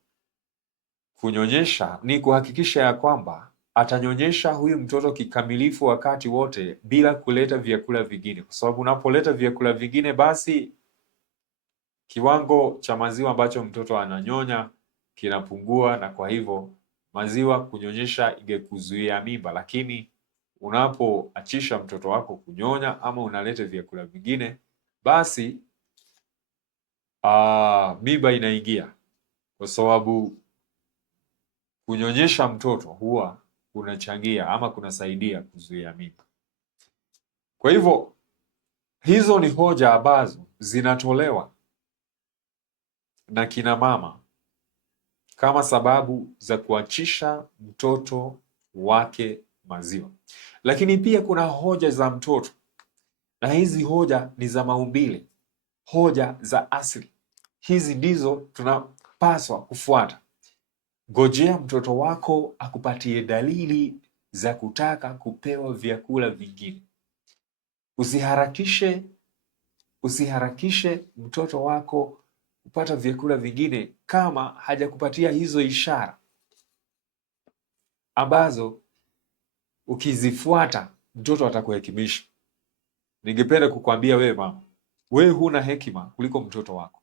kunyonyesha ni kuhakikisha ya kwamba atanyonyesha huyu mtoto kikamilifu wakati wote bila kuleta vyakula vingine, kwa sababu unapoleta vyakula vingine basi kiwango cha maziwa ambacho mtoto ananyonya kinapungua, na kwa hivyo maziwa kunyonyesha ingekuzuia mimba. Lakini unapoachisha mtoto wako kunyonya ama unaleta vyakula vingine, basi mimba inaingia, kwa sababu kunyonyesha mtoto huwa kunachangia ama kunasaidia kuzuia mimba. Kwa hivyo hizo ni hoja ambazo zinatolewa na kina mama kama sababu za kuachisha mtoto wake maziwa. Lakini pia kuna hoja za mtoto, na hizi hoja ni za maumbile, hoja za asili. Hizi ndizo tunapaswa kufuata. Ngojea mtoto wako akupatie dalili za kutaka kupewa vyakula vingine. Usiharakishe mtoto wako kupata vyakula vingine kama hajakupatia hizo ishara ambazo ukizifuata mtoto atakuhekimisha. Ningependa kukwambia wewe mama, wewe huna hekima kuliko mtoto wako.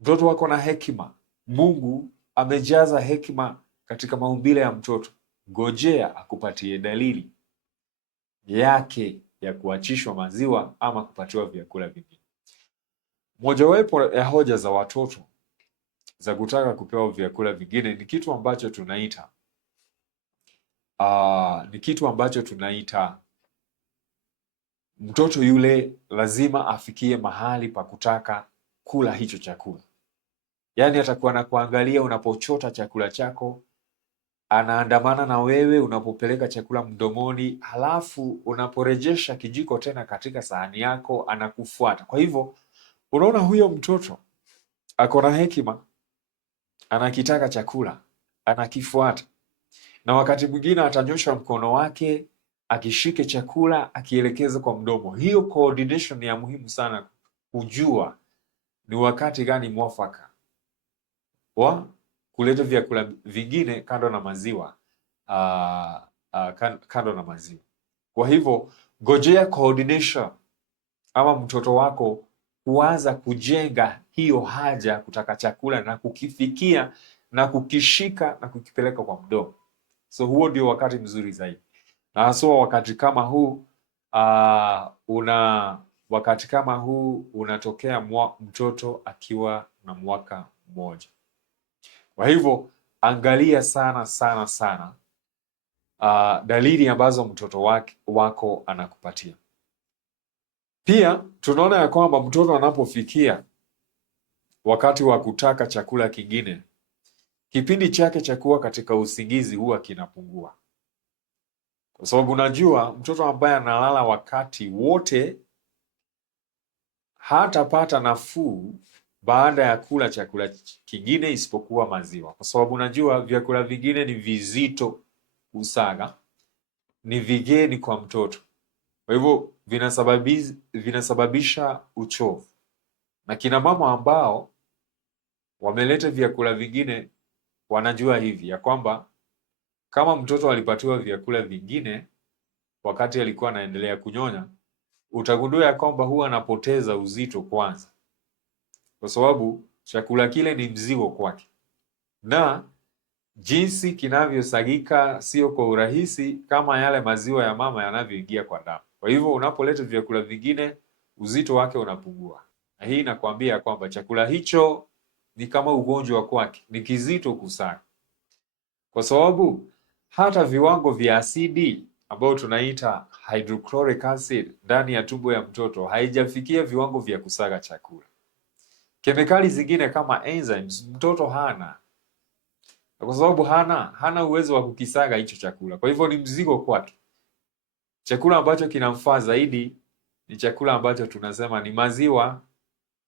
Mtoto wako na hekima. Mungu amejaza hekima katika maumbile ya mtoto. Ngojea akupatie dalili yake ya kuachishwa maziwa ama kupatiwa vyakula vingine. Mojawapo ya hoja za watoto za kutaka kupewa vyakula vingine ni kitu ambacho tunaita mtoto yule lazima afikie mahali pa kutaka kula hicho chakula. Yaani atakuwa na kuangalia unapochota chakula chako, anaandamana na wewe unapopeleka chakula mdomoni, halafu unaporejesha kijiko tena katika sahani yako anakufuata. Kwa hivyo unaona huyo mtoto ako na hekima, anakitaka chakula, anakifuata. Na wakati mwingine atanyosha mkono wake akishike chakula akielekeza kwa mdomo. Hiyo coordination ni ya muhimu sana, kujua ni wakati gani mwafaka wa kuleta vyakula vingine kando na maziwa. Kando na maziwa. Kwa hivyo ngojea coordination ama mtoto wako kuanza kujenga hiyo haja kutaka chakula na kukifikia na kukishika na kukipeleka kwa mdomo. So huo ndio wakati mzuri zaidi. na haswa wakati kama huu wakati kama huu unatokea mtoto akiwa na mwaka mmoja. Kwa hivyo angalia sana sana sana dalili ambazo mtoto wako anakupatia. Pia tunaona ya kwamba mtoto anapofikia wakati wa kutaka chakula kingine, kipindi chake cha kuwa katika usingizi huwa kinapungua, kwa sababu unajua mtoto ambaye analala wakati wote hatapata nafuu baada ya kula chakula kingine isipokuwa maziwa, kwa sababu unajua vyakula vingine ni vizito kusaga, ni vigeni kwa mtoto, kwa hivyo vinasababisha uchovu. Na kina mama ambao wameleta vyakula vingine wanajua hivi ya kwamba kama mtoto alipatiwa vyakula vingine wakati alikuwa anaendelea kunyonya, utagundua ya kwamba huwa anapoteza uzito kwanza, kwa sababu chakula kile ni mzigo kwake, na jinsi kinavyosagika sio kwa urahisi kama yale maziwa ya mama yanavyoingia kwa damu. Kwa hivyo unapoleta vyakula vingine uzito wake unapungua, na hii inakwambia kwamba chakula hicho ni kama ugonjwa kwake, ni kizito kusaga, kwa sababu hata viwango vya asidi ambayo tunaita hydrochloric acid ndani ya tumbo ya mtoto haijafikia viwango vya kusaga chakula. Kemikali zingine kama enzymes mtoto hana, kwa sababu hana uwezo wa kukisaga hicho chakula, kwa hivyo ni mzigo kwake. Chakula ambacho kinamfaa zaidi ni chakula ambacho tunasema ni maziwa,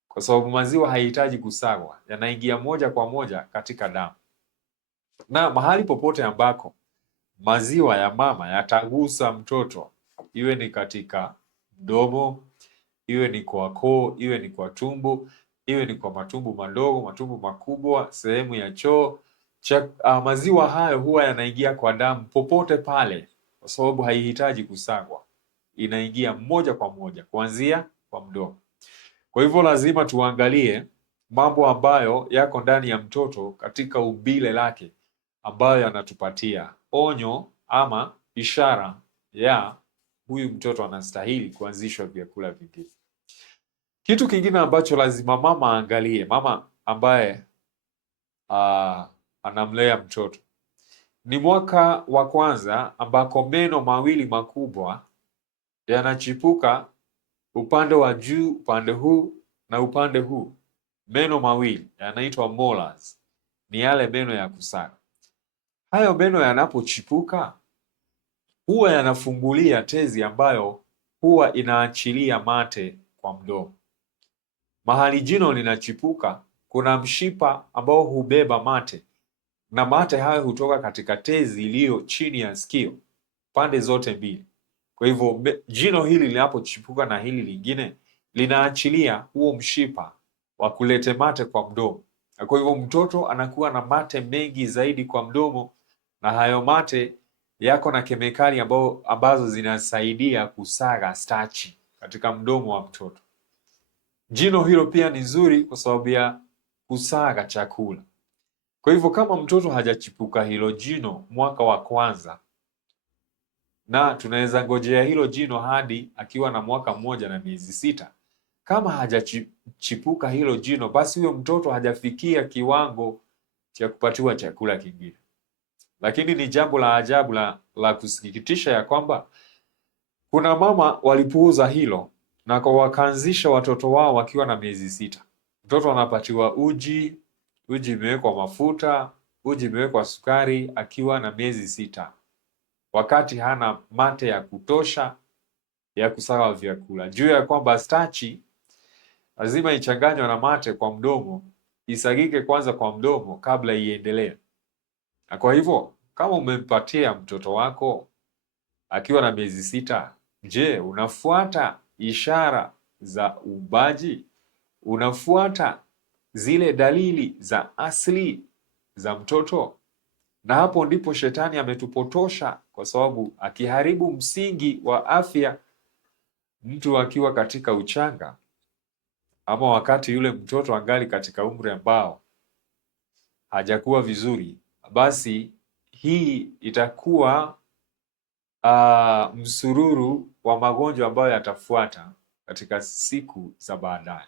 kwa sababu maziwa haihitaji kusagwa, yanaingia moja kwa moja katika damu. Na mahali popote ambako maziwa ya mama yatagusa mtoto, iwe ni katika mdomo, iwe ni kwa koo, iwe ni kwa tumbo, iwe ni kwa matumbo madogo, matumbo makubwa, sehemu ya choo, maziwa hayo huwa yanaingia kwa damu popote pale, kwa sababu haihitaji kusagwa, inaingia moja kwa moja kuanzia kwa mdomo. Kwa hivyo lazima tuangalie mambo ambayo yako ndani ya mtoto katika umbile lake, ambayo yanatupatia onyo ama ishara ya huyu mtoto anastahili kuanzishwa vyakula vingine. Kitu kingine ambacho lazima mama aangalie, mama ambaye anamlea mtoto, ni mwaka wa kwanza ambako meno mawili makubwa yanachipuka, upande wa juu, upande huu na upande huu. Meno mawili yanaitwa molars, ni yale meno ya kusaga. Hayo meno yanapochipuka huwa yanafungulia tezi ambayo huwa inaachilia mate kwa mdomo. Mahali jino linachipuka kuna mshipa ambao hubeba mate, na mate hayo hutoka katika tezi iliyo chini ya sikio pande zote mbili. Kwa hivyo jino hili linapochipuka na hili lingine linaachilia huo mshipa wa kulete mate kwa mdomo, na kwa hivyo mtoto anakuwa na mate mengi zaidi kwa mdomo, na hayo mate yako na kemikali ambazo zinasaidia kusaga stachi katika mdomo wa mtoto. Jino hilo pia ni nzuri kwa sababu ya kusaga chakula. Kwa hivyo kama mtoto hajachipuka hilo jino mwaka wa kwanza, na tunaweza ngojea hilo jino hadi akiwa na mwaka mmoja na miezi 6, kama hajachipuka hilo jino, basi huyo mtoto hajafikia kiwango cha kupatiwa chakula kingine. Lakini ni jambo la ajabu la kusikitisha ya kwamba kuna mama walipuuza hilo na wakaanzisha watoto wao wakiwa na miezi 6. Mtoto anapatiwa uji imewekwa mafuta, uji imewekwa sukari akiwa na miezi 6, wakati hana mate ya kutosha ya kusaga vyakula. Juu ya kwamba stachi lazima ichanganywe na mate kwa mdomo, isagike kwanza kwa mdomo kabla iendelee. Na kwa hivyo kama umempatia mtoto wako akiwa na miezi 6, je, unafuata ishara za uumbaji? Unafuata zile dalili za asili za mtoto? Na hapo ndipo shetani ametupotosha, kwa sababu akiharibu msingi wa afya mtu akiwa katika uchanga, ama wakati yule mtoto angali katika umri ambao hajakuwa vizuri, basi hii itakuwa msururu wa magonjwa ambayo yatafuata katika siku za baadaye.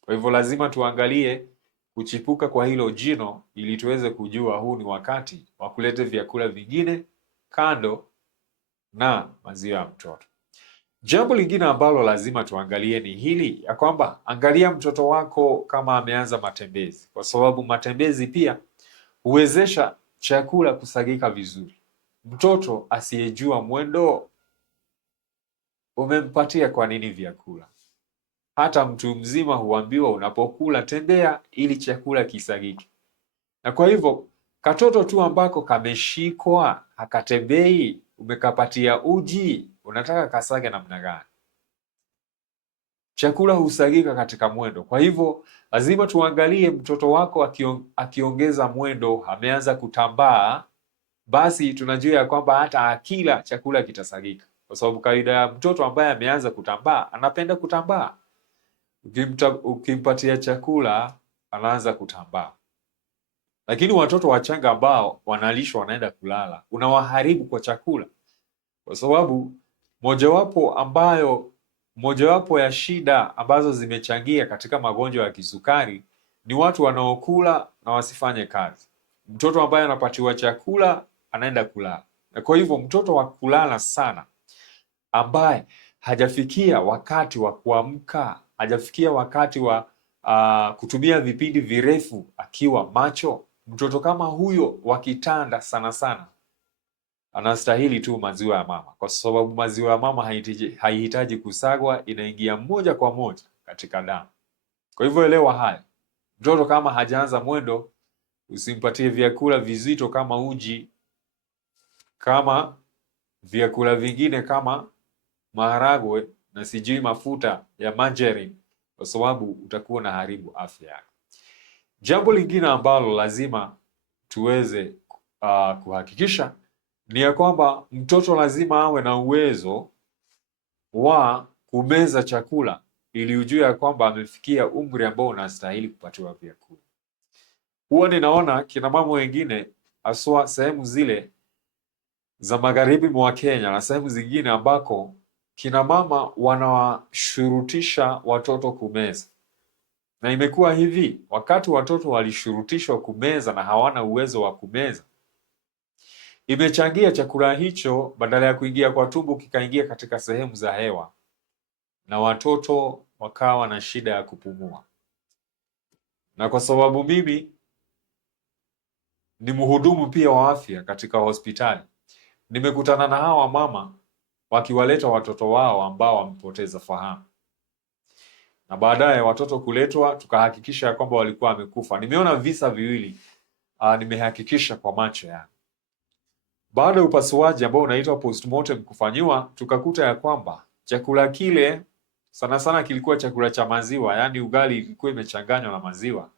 Kwa hivyo lazima tuangalie kuchipuka kwa hilo jino ili tuweze kujua huu ni wakati wa kuleta vyakula vingine kando na maziwa ya mtoto. Jambo lingine ambalo lazima tuangalie ni hili ya kwamba angalia mtoto wako kama ameanza matembezi, kwa sababu matembezi pia huwezesha chakula kusagika vizuri. Mtoto asiyejua mwendo umempatia kwa nini vyakula? Hata mtu mzima huambiwa unapokula tembea ili chakula kisagike. Na kwa hivyo katoto tu ambako kameshikwa hakatembei, umekapatia uji, unataka kasage namna gani? Chakula husagika katika mwendo. Kwa hivyo lazima tuangalie mtoto wako akiongeza mwendo, ameanza kutambaa, basi tunajua ya kwamba hata akila chakula kitasagika, kwa sababu kawaida ya mtoto ambaye ameanza kutambaa anapenda kutambaa. Ukimpatia chakula anaanza kutambaa. Lakini watoto wachanga ambao wanalishwa wanaenda kulala, unawaharibu kwa chakula, kwa sababu mojawapo ya shida ambazo zimechangia katika magonjwa ya kisukari ni watu wanaokula na wasifanye kazi. Mtoto ambaye anapatiwa chakula anaenda kulala, na kwa hivyo mtoto wa kulala sana ambaye hajafikia wakati wa kuamka, hajafikia wakati wa kutumia vipindi virefu akiwa macho, mtoto kama huyo wa kitanda sana sana anastahili tu maziwa ya mama, kwa sababu maziwa ya mama haihitaji kusagwa, inaingia moja kwa moja katika damu. Kwa hivyo elewa haya. Mtoto kama hajaanza mwendo, usimpatie vyakula vizito kama uji, kama vyakula vingine kama maharagwe na sijui mafuta ya margarine, kwa sababu utakuwa na haribu afya yako. Jambo lingine ambalo lazima tuweze kuhakikisha ni ya kwamba mtoto lazima awe na uwezo wa kumeza chakula ili ujue ya kwamba amefikia umri ambao unastahili kupatiwa vyakula. Huwa ninaona kina mama wengine haswa sehemu zile za magharibi mwa Kenya na sehemu zingine ambako kina mama wanawashurutisha watoto kumeza. Na imekuwa hivi, wakati watoto walishurutishwa kumeza na hawana uwezo wa kumeza, imechangia chakula hicho badala ya kuingia kwa tumbo kikaingia katika sehemu za hewa na watoto wakawa na shida ya kupumua. Na kwa sababu mimi ni mhudumu pia wa afya katika hospitali, nimekutana na hawa mama wakiwaleta watoto wao ambao wamepoteza fahamu, na baadaye watoto kuletwa tukahakikisha ya kwamba walikuwa wamekufa. Nimeona visa viwili, nimehakikisha kwa macho yangu. Baada ya upasuaji ambao unaitwa postmortem kufanyiwa, tukakuta ya kwamba chakula kile sana sana kilikuwa chakula cha maziwa, yani ugali ilikuwa imechanganywa na maziwa,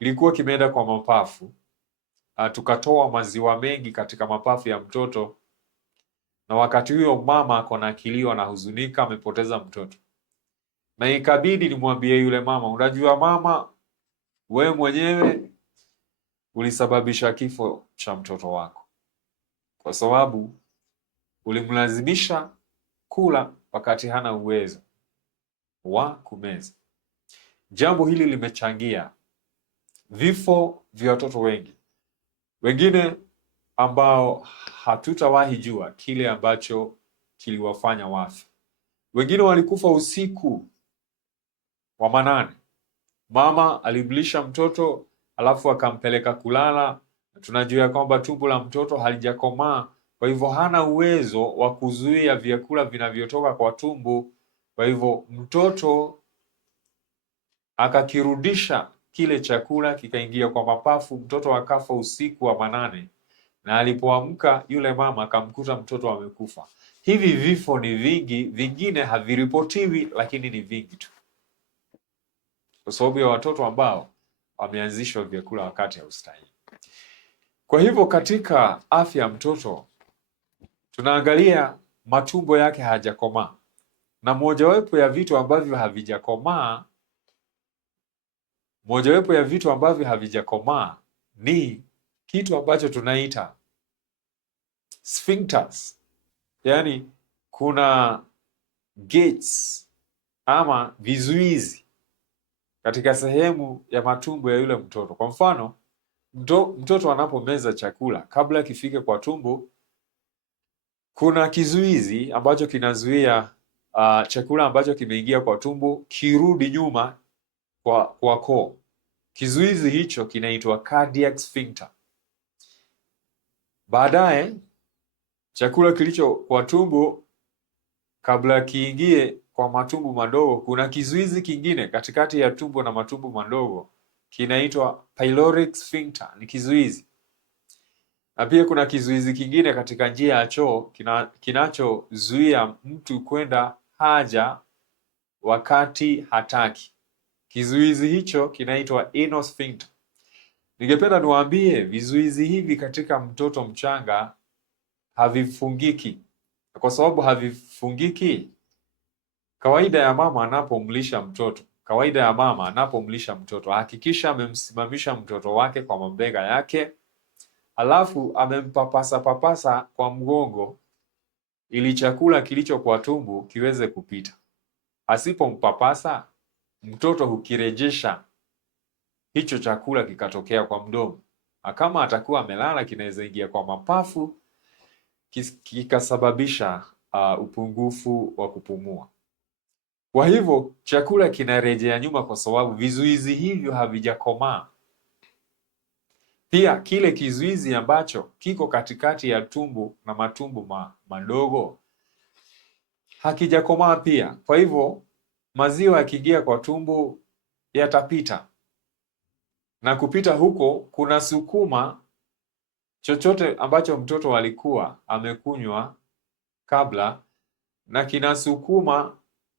ilikuwa kimeenda kwa mapafu. Tukatoa maziwa mengi katika mapafu ya mtoto, na wakati huyo mama akona kilio na huzunika, amepoteza mtoto. Na ikabidi nimwambie yule mama, unajua mama, we mwenyewe ulisababisha kifo cha mtoto wako, kwa sababu ulimlazimisha kula wakati hana uwezo wa kumeza. Jambo hili limechangia vifo vya watoto wengi, wengine ambao hatutawahi jua kile ambacho kiliwafanya wafe. Wengine walikufa usiku wa manane. Mama alimlisha mtoto alafu akampeleka kulala. Tunajua kwamba tumbo la mtoto halijakomaa, kwa hivyo hana uwezo wa kuzuia vyakula vinavyotoka kwa tumbo. Kwa hivyo mtoto akakirudisha kile chakula kikaingia kwa mapafu, mtoto akafa usiku wa manane, na alipoamka yule mama akamkuta mtoto amekufa. Hivi vifo ni vingi, vingine haviripotiwi, lakini ni vingi tu, kwa sababu ya watoto ambao wameanzishwa vyakula wakati haustahili. Kwa hivyo katika afya ya mtoto tunaangalia matumbo yake hajakomaa, na mojawapo ya vitu ambavyo havijakomaa ni kitu ambacho tunaita sphincters. Yaani kuna gates ama vizuizi katika sehemu ya matumbo ya yule mtoto. Kwa mfano, mtoto anapomeza chakula, kabla kifike kwa tumbo, kuna kizuizi ambacho kinazuia chakula ambacho kimeingia kwa tumbo kirudi nyuma kwa koo. Kizuizi hicho kinaitwa cardiac sphincter. Baadaye chakula kilicho kwa tumbo, kabla kiingie kwa matumbo madogo, kuna kizuizi kingine katikati ya tumbo na matumbo madogo kinaitwa pyloric sphincter, ni kizuizi. Na pia kuna kizuizi kingine katika njia ya choo kinachozuia mtu kwenda haja wakati hataki. Kizuizi hicho kinaitwa anal sphincter. Ningependa niwaambie vizuizi hivi katika mtoto mchanga havifungiki. Kwa sababu havifungiki, kawaida ya mama anapomlisha mtoto, hakikisha amemsimamisha mtoto wake kwa mabega yake, alafu amempapasa kwa mgongo ili chakula kilicho kwa tumbo kiweze kupita. Asipompapasa, mtoto hukirejesha hicho chakula kikatokea kwa mdomo. Na kama atakuwa amelala, kinaweza ingia kwa mapafu kikasababisha upungufu wa kupumua. Kwa hivyo chakula kinarejea nyuma kwa sababu vizuizi hivyo havijakomaa. Pia kile kizuizi ambacho kiko katikati ya tumbo na matumbo madogo hakijakomaa pia. Kwa hivyo maziwa yakiingia kwa tumbo yatapita, na kupita huko kuna sukuma chochote ambacho mtoto alikuwa amekunywa kabla, na kinasukuma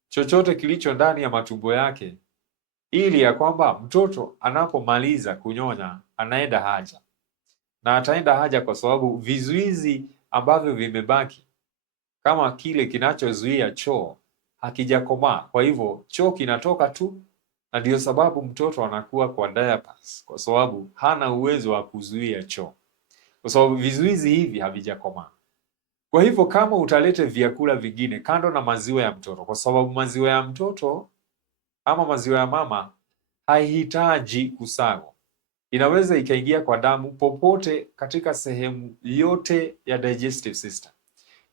chochote kilicho ndani ya matumbo yake, ili ya kwamba mtoto anapomaliza kunyonya anaenda haja. Na ataenda haja kwa sababu vizuizi ambavyo vimebaki kama kile kinachozuia choo hakijakomaa. Kwa hivyo choo kinatoka tu, na ndio sababu mtoto anakuwa kwa diapers, kwa sababu hana uwezo wa kuzuia choo, kwa sababu vizuizi hivi havijakomaa. Kwa hivyo kama utalete vyakula vingine kando na maziwa ya mtoto, kwa sababu maziwa ya mtoto ama maziwa ya mama haihitaji kusagwa, inaweza ikaingia kwa damu popote katika sehemu yote ya digestive system.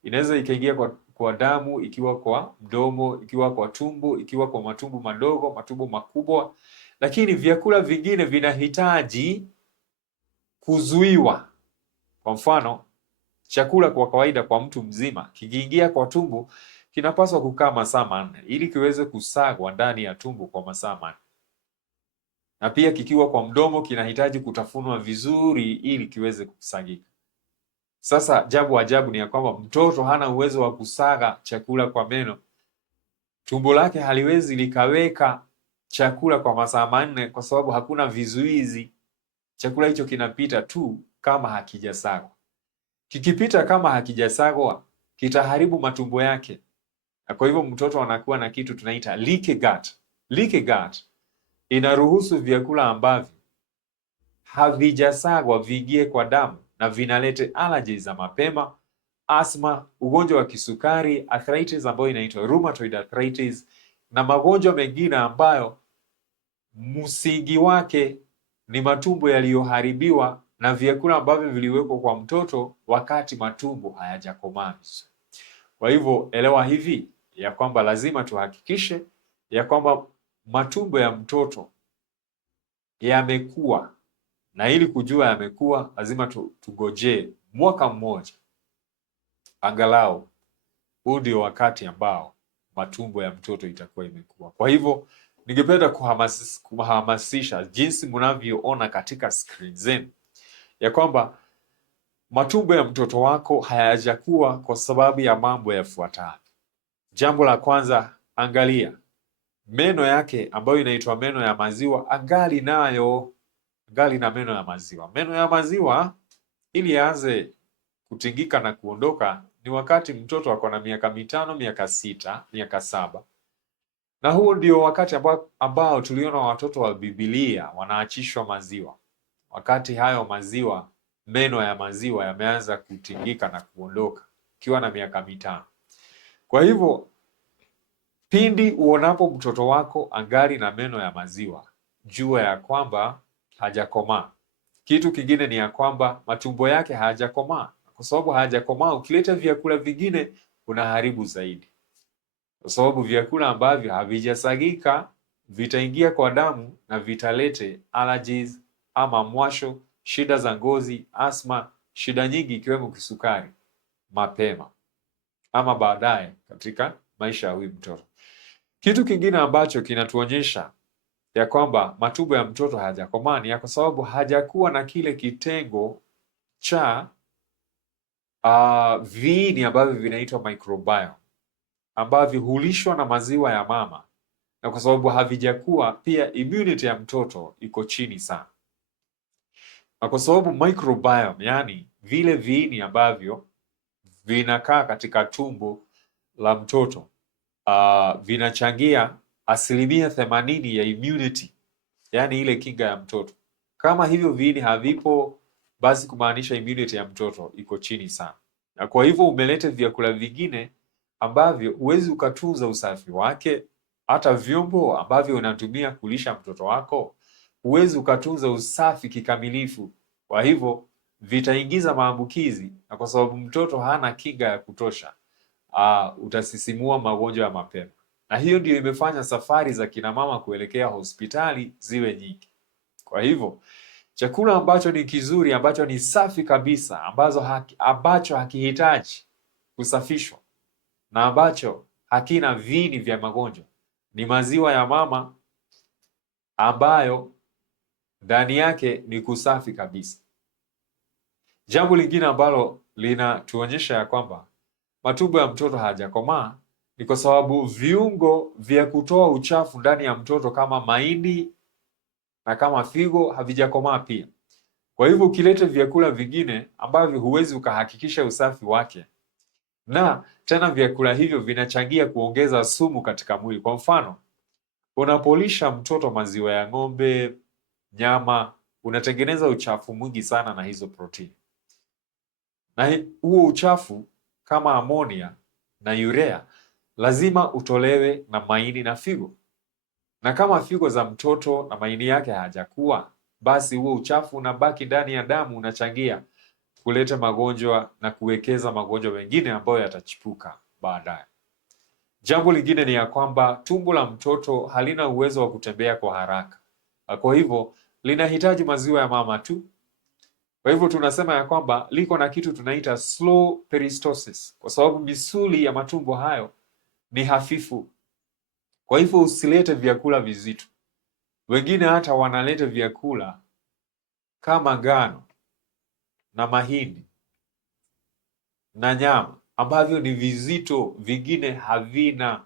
Inaweza ikaingia kwa damu, ikiwa kwa mdomo, ikiwa kwa tumbo, ikiwa kwa matumbo madogo, matumbo makubwa. Lakini vyakula vingine vinahitaji kuzuiwa. Kwa mfano, chakula kwa kawaida kwa mtu mzima kikiingia kwa tumbo kinapaswa kukaa masaa 4 ili kiweze kusagwa ndani ya tumbo kwa masaa 4. Na pia kikiwa kwa mdomo kinahitaji kutafunwa vizuri ili kiweze kusagika. Sasa jambo ajabu ni ya kwamba mtoto hana uwezo wa kusaga chakula kwa meno. Tumbo lake haliwezi likaweka chakula kwa masaa 4 kwa sababu hakuna vizuizi. Chakula hicho kinapita tu kama hakijasagwa. Kikipita kama hakijasagwa, kitaharibu matumbo yake. Na kwa hivyo mtoto anakuwa na kitu tunaita leaky gut. Leaky gut inaruhusu vyakula ambavyo havijasagwa viingie kwa damu na vinalete allergies za mapema, asthma, ugonjwa wa kisukari, arthritis ambayo inaitwa rheumatoid arthritis, na magonjwa mengine ambayo msingi wake ni matumbo yaliyoharibiwa na vyakula ambavyo viliwekwa kwa mtoto wakati matumbo hayajakomaa. Kwa hivyo elewa hivi ya kwamba lazima tuhakikishe ya kwamba matumbo ya mtoto yamekuwa, na ili kujua yamekuwa lazima tugojee mwaka mmoja angalau. Huu ndio wakati ambao matumbo ya mtoto itakuwa imekuwa. Kwa hivyo ningependa kuhamasisha jinsi mnavyoona katika screen zenu ya kwamba matumbo ya mtoto wako hayajakuwa kwa sababu ya mambo yafuatayo. Jambo la kwanza, angalia meno yake ambayo inaitwa meno ya maziwa, angali na meno ya maziwa. Meno ya maziwa ili yaanze kutingika na kuondoka ni wakati mtoto ako na miaka 5, miaka 6, miaka 7. Na huo ndio wakati ambao tuliona watoto wa Biblia wanaachishwa maziwa. Wakati hayo maziwa, meno ya maziwa yameanza kutingika na kuondoka. ukiwa na miaka 5. Kwa hivyo pindi uonapo mtoto wako angali na meno ya maziwa, jua ya kwamba hajakomaa. Kitu kingine ni ya kwamba matumbo yake hayajakomaa. Kwa sababu hayajakomaa, ukileta vyakula vingine unaharibu zaidi, kwa sababu vyakula ambavyo havijasagika vitaingia kwa damu na vitalete allergies ama mwasho, shida za ngozi, asma, shida nyingi ikiwemo kisukari mapema ama baadaye katika maisha ya huyu mtoto. Kitu kingine ambacho kinatuonyesha ya kwamba matumbo ya mtoto hayajakomaa ni kwa sababu hajakuwa na kile kitengo cha viini ambavyo vinaitwa microbiome ambavyo hulishwa na maziwa ya mama, na kwa sababu havijakuwa, pia immunity ya mtoto iko chini sana. Na kwa sababu microbiome, yani vile viini ambavyo vinakaa katika tumbo la mtoto vinachangia 80% ya immunity, yani ile kinga ya mtoto. Kama hivyo viini havipo, basi kumaanisha immunity ya mtoto iko chini sana. Na kwa hivyo umelete vyakula vingine ambavyo huwezi ukatunza usafi wake. Hata vyombo ambavyo unatumia kulisha mtoto wako huwezi ukatunza usafi kikamilifu. Kwa hivyo vitaingiza maambukizi, na kwa sababu mtoto hana kinga ya kutosha, utasisimua magonjwa ya mapema. Na hiyo ndio imefanya safari za kina mama kuelekea hospitali ziwe nyingi. Kwa hivyo chakula ambacho ni kizuri, ambacho ni safi kabisa, ambacho hakihitaji kusafishwa na ambacho hakina viini vya magonjwa ni maziwa ya mama, ambayo ndani yake ni kusafi kabisa. Jambo lingine ambalo linatuonyesha ya kwamba matumbo ya mtoto hayajakomaa ni kwa sababu viungo vya kutoa uchafu ndani ya mtoto kama maini na kama figo havijakomaa pia. Kwa hivyo ukileta vyakula vingine ambavyo huwezi ukahakikisha usafi wake, na tena vyakula hivyo vinachangia kuongeza sumu katika mwili. Kwa mfano, unapolisha mtoto maziwa ya ng'ombe, nyama, unatengeneza uchafu mwingi sana na hizo protini. Na huo uchafu kama amonia na urea lazima utolewe na maini na figo. Na kama figo za mtoto na maini yake hayajakuwa, basi huo uchafu unabaki ndani ya damu, unachangia kuleta magonjwa na kuwekeza magonjwa mengine ambayo yatachipuka baadaye. Jambo lingine ni ya kwamba tumbo la mtoto halina uwezo wa kutembea kwa haraka. Kwa hivyo linahitaji maziwa ya mama tu. Kwa hivyo tunasema ya kwamba liko na kitu tunaita slow peristalsis, kwa sababu misuli ya matumbo hayo ni hafifu. Kwa hivyo usilete vyakula vizito. Wengine hata wanaleta vyakula kama ngano na mahindi na nyama ambavyo ni vizito, vingine havina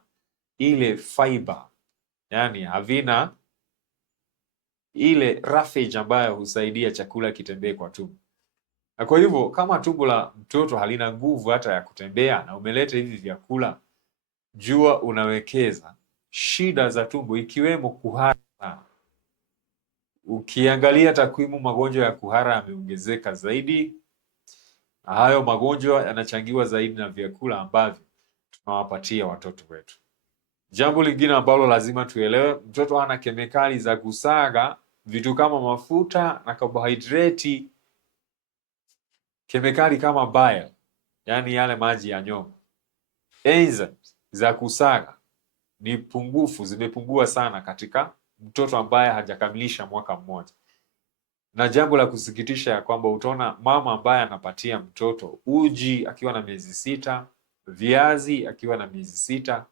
ile fiber, yani havina ile roughage ambayo husaidia chakula kitembee kwa tumbo. Na kwa hivyo kama tumbo la mtoto halina nguvu hata ya kutembea na umeleta hivi vyakula, jua unawekeza shida za tumbo ikiwemo kuhara. Ukiangalia takwimu, magonjwa ya kuhara yameongezeka zaidi, na hayo magonjwa yanachangiwa zaidi na vyakula ambavyo tunawapatia watoto wetu. Jambo lingine ambalo lazima tuelewe, mtoto hana kemikali za kusaga vitu kama mafuta na carbohydrate, kemikali kama bile, yani yale maji ya nyongo. Enzymes za kusaga ni pungufu, zimepungua sana katika mtoto ambaye hajakamilisha mwaka mmoja. Na jambo la kusikitisha ya kwamba utaona mama ambaye anapatia mtoto uji akiwa na miezi 6, viazi akiwa na miezi 6,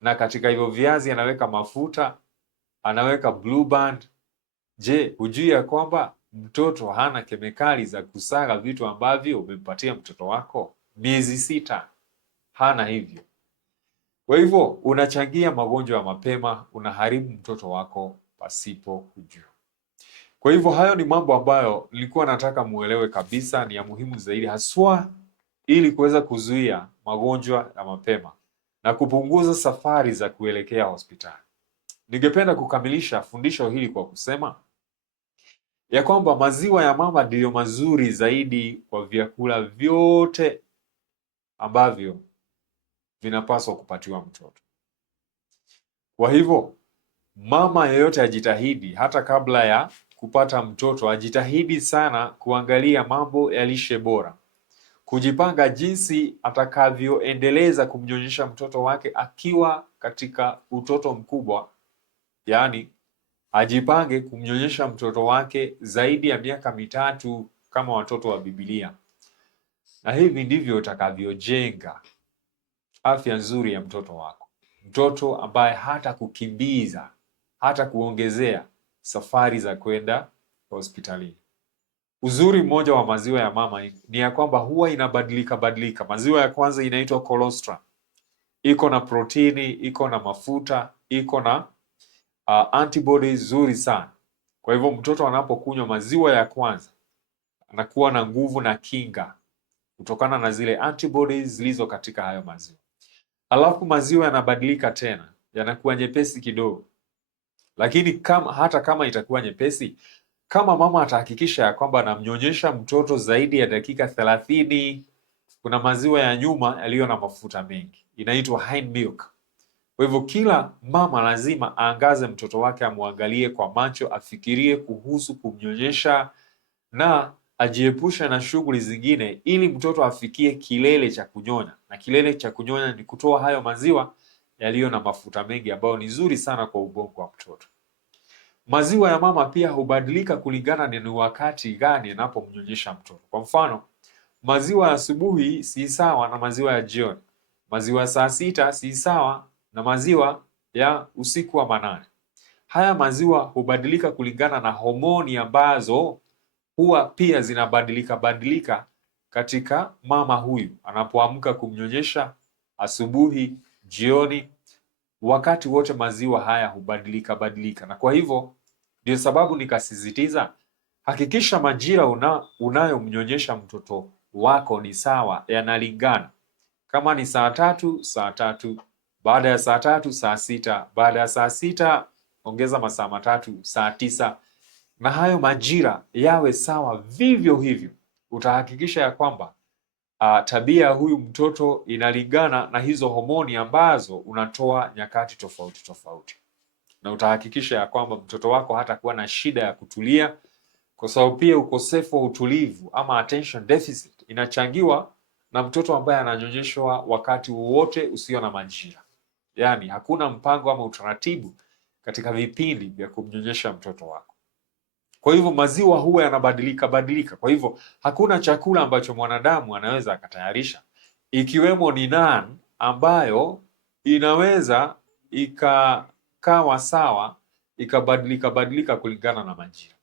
na katika hivyo viazi anaweka mafuta, anaweka Blue Band. Je, hujui ya kwamba mtoto hana kemikali za kusaga vitu ambavyo umempatia mtoto wako? Miezi 6 hana hivyo. Kwa hivyo unachangia magonjwa ya mapema, unaharibu mtoto wako pasipo kujua. Kwa hivyo hayo ni mambo ambayo nilikuwa nataka muelewe kabisa, ni ya muhimu zaidi, haswa ili kuweza kuzuia magonjwa ya mapema na kupunguza safari za kuelekea hospitali. Ningependa kukamilisha fundisho hili kwa kusema ya kwamba maziwa ya mama ndiyo mazuri zaidi kwa vyakula vyote ambavyo vinapaswa kupatiwa mtoto. Kwa hivyo mama yeyote ajitahidi, hata kabla ya kupata mtoto, ajitahidi sana kuangalia mambo ya lishe bora, kujipanga jinsi atakavyoendeleza kumnyonyesha mtoto wake akiwa katika utoto mkubwa, yaani ajipange kumnyonyesha mtoto wake zaidi ya miaka 3 kama watoto wa Biblia, na hivi ndivyo utakavyojenga afya nzuri ya mtoto wako, mtoto ambaye hata kukimbiza, hata kuongezea safari za kwenda hospitalini. Uzuri mmoja wa maziwa ya mama ni ya kwamba huwa inabadilika badilika. Maziwa ya kwanza inaitwa colostrum, iko na protini, iko na mafuta, iko na antibodies nzuri sana. Kwa hivyo mtoto anapokunywa maziwa ya kwanza anakuwa na nguvu na kinga kutokana na zile antibodies zilizo katika hayo maziwa. Alafu maziwa yanabadilika tena, yanakuwa nyepesi kidogo. Lakini hata kama itakuwa nyepesi, kama mama atahakikisha ya kwamba anamnyonyesha mtoto zaidi ya dakika 30, kuna maziwa ya nyuma yaliyo na mafuta mengi, inaitwa hind milk. Kwa hivyo kila mama lazima aangaze mtoto wake, amwangalie kwa macho, afikirie kuhusu kumnyonyesha na ajiepushe na shughuli zingine ili mtoto afikie kilele cha kunyonya. Na kilele cha kunyonya ni kutoa hayo maziwa yaliyo na mafuta mengi ambayo ni nzuri sana kwa ubongo wa mtoto. Maziwa ya mama pia hubadilika kulingana ni wakati gani anapomnyonyesha mtoto. Kwa mfano, maziwa ya asubuhi si sawa na maziwa ya jioni. Maziwa saa 6 si sawa na maziwa ya usiku wa manane. Haya maziwa hubadilika kulingana na homoni ambazo huwa pia zinabadilika katika mama huyu anapoamka kumnyonyesha, asubuhi, jioni, wakati wote maziwa haya hubadilika. Na kwa hivyo ndio sababu nikasisitiza, hakikisha majira unayomnyonyesha mtoto wako ni sawa, yanalingana. Kama ni saa 3, saa 3, baada ya saa 3 saa 6, baada ya saa 6 ongeza masaa 3, saa 9, na hayo majira yawe sawa vivyo hivyo. Utahakikisha ya kwamba tabia ya huyu mtoto inalingana na hizo homoni ambazo unatoa nyakati tofauti, na utahakikisha ya kwamba mtoto wako hatakuwa na shida ya kutulia, kwa sababu pia ukosefu wa utulivu ama attention deficit inachangiwa na mtoto ambaye ananyonyeshwa wakati wowote usio na majira, yaani hakuna mpango ama utaratibu katika vipindi vya kumnyonyesha mtoto wako. Kwa hivyo maziwa huwa yanabadilika. Kwa hivyo hakuna chakula ambacho mwanadamu anaweza akatayarisha, ikiwemo ni naan ambayo inaweza ikawa sawa ikabadilika kulingana na majira.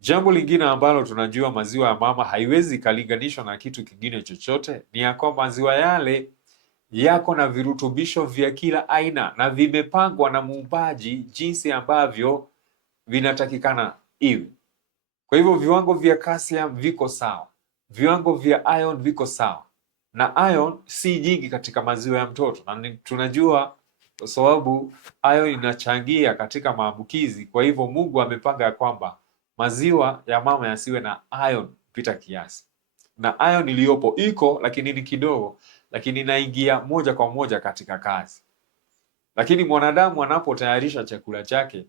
Jambo lingine ambalo tunajua maziwa ya mama haiwezi ikalinganishwa na kitu kingine chochote ni ya kwamba maziwa yale yako na virutubisho vya kila aina na vimepangwa na muumbaji jinsi ambavyo vinatakikana iwe. Kwa hivyo viwango vya calcium viko sawa, viwango vya iron viko sawa, na iron si nyingi katika maziwa ya mtoto, na tunajua kwa sababu iron inachangia katika maambukizi. Kwa hivyo Mungu amepanga ya kwamba maziwa ya mama yasiwe na iron kupita kiasi, na iron iliyopo iko lakini ni kidogo, lakini inaingia moja kwa moja katika kazi. Lakini mwanadamu anapotayarisha chakula chake,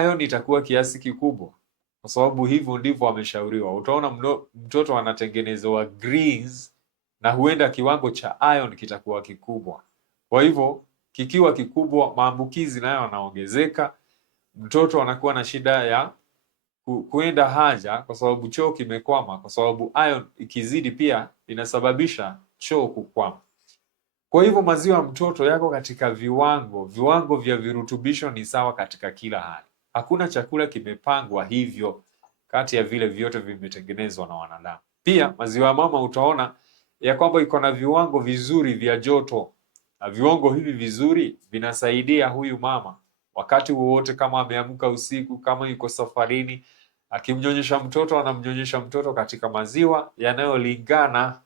iron itakuwa kiasi kikubwa, kwa sababu hivyo ndivyo ameshauriwa. Utaona mtoto anatengenezwa greens na huenda kiwango cha iron kitakuwa kikubwa. Kwa hivyo kikiwa kikubwa, maambukizi nayo yanaongezeka, mtoto anakuwa na shida ya kuenda haja kwa sababu choo kimekwama, kwa sababu iron ikizidi pia inasababisha choo kukwama. Kwa hivyo maziwa ya mtoto yako katika viwango vya virutubisho ni sawa katika kila hali. Hakuna chakula kimepangwa hivyo kati ya vile vyote vimetengenezwa na wanadamu. Pia maziwa ya mama utaona ya kwamba iko na viwango vizuri vya joto, na viwango hivi vizuri vinasaidia huyu mama wakati wowote, kama ameamka usiku, kama yuko safarini, akimnyonyesha mtoto, anamnyonyesha mtoto katika maziwa yanayolingana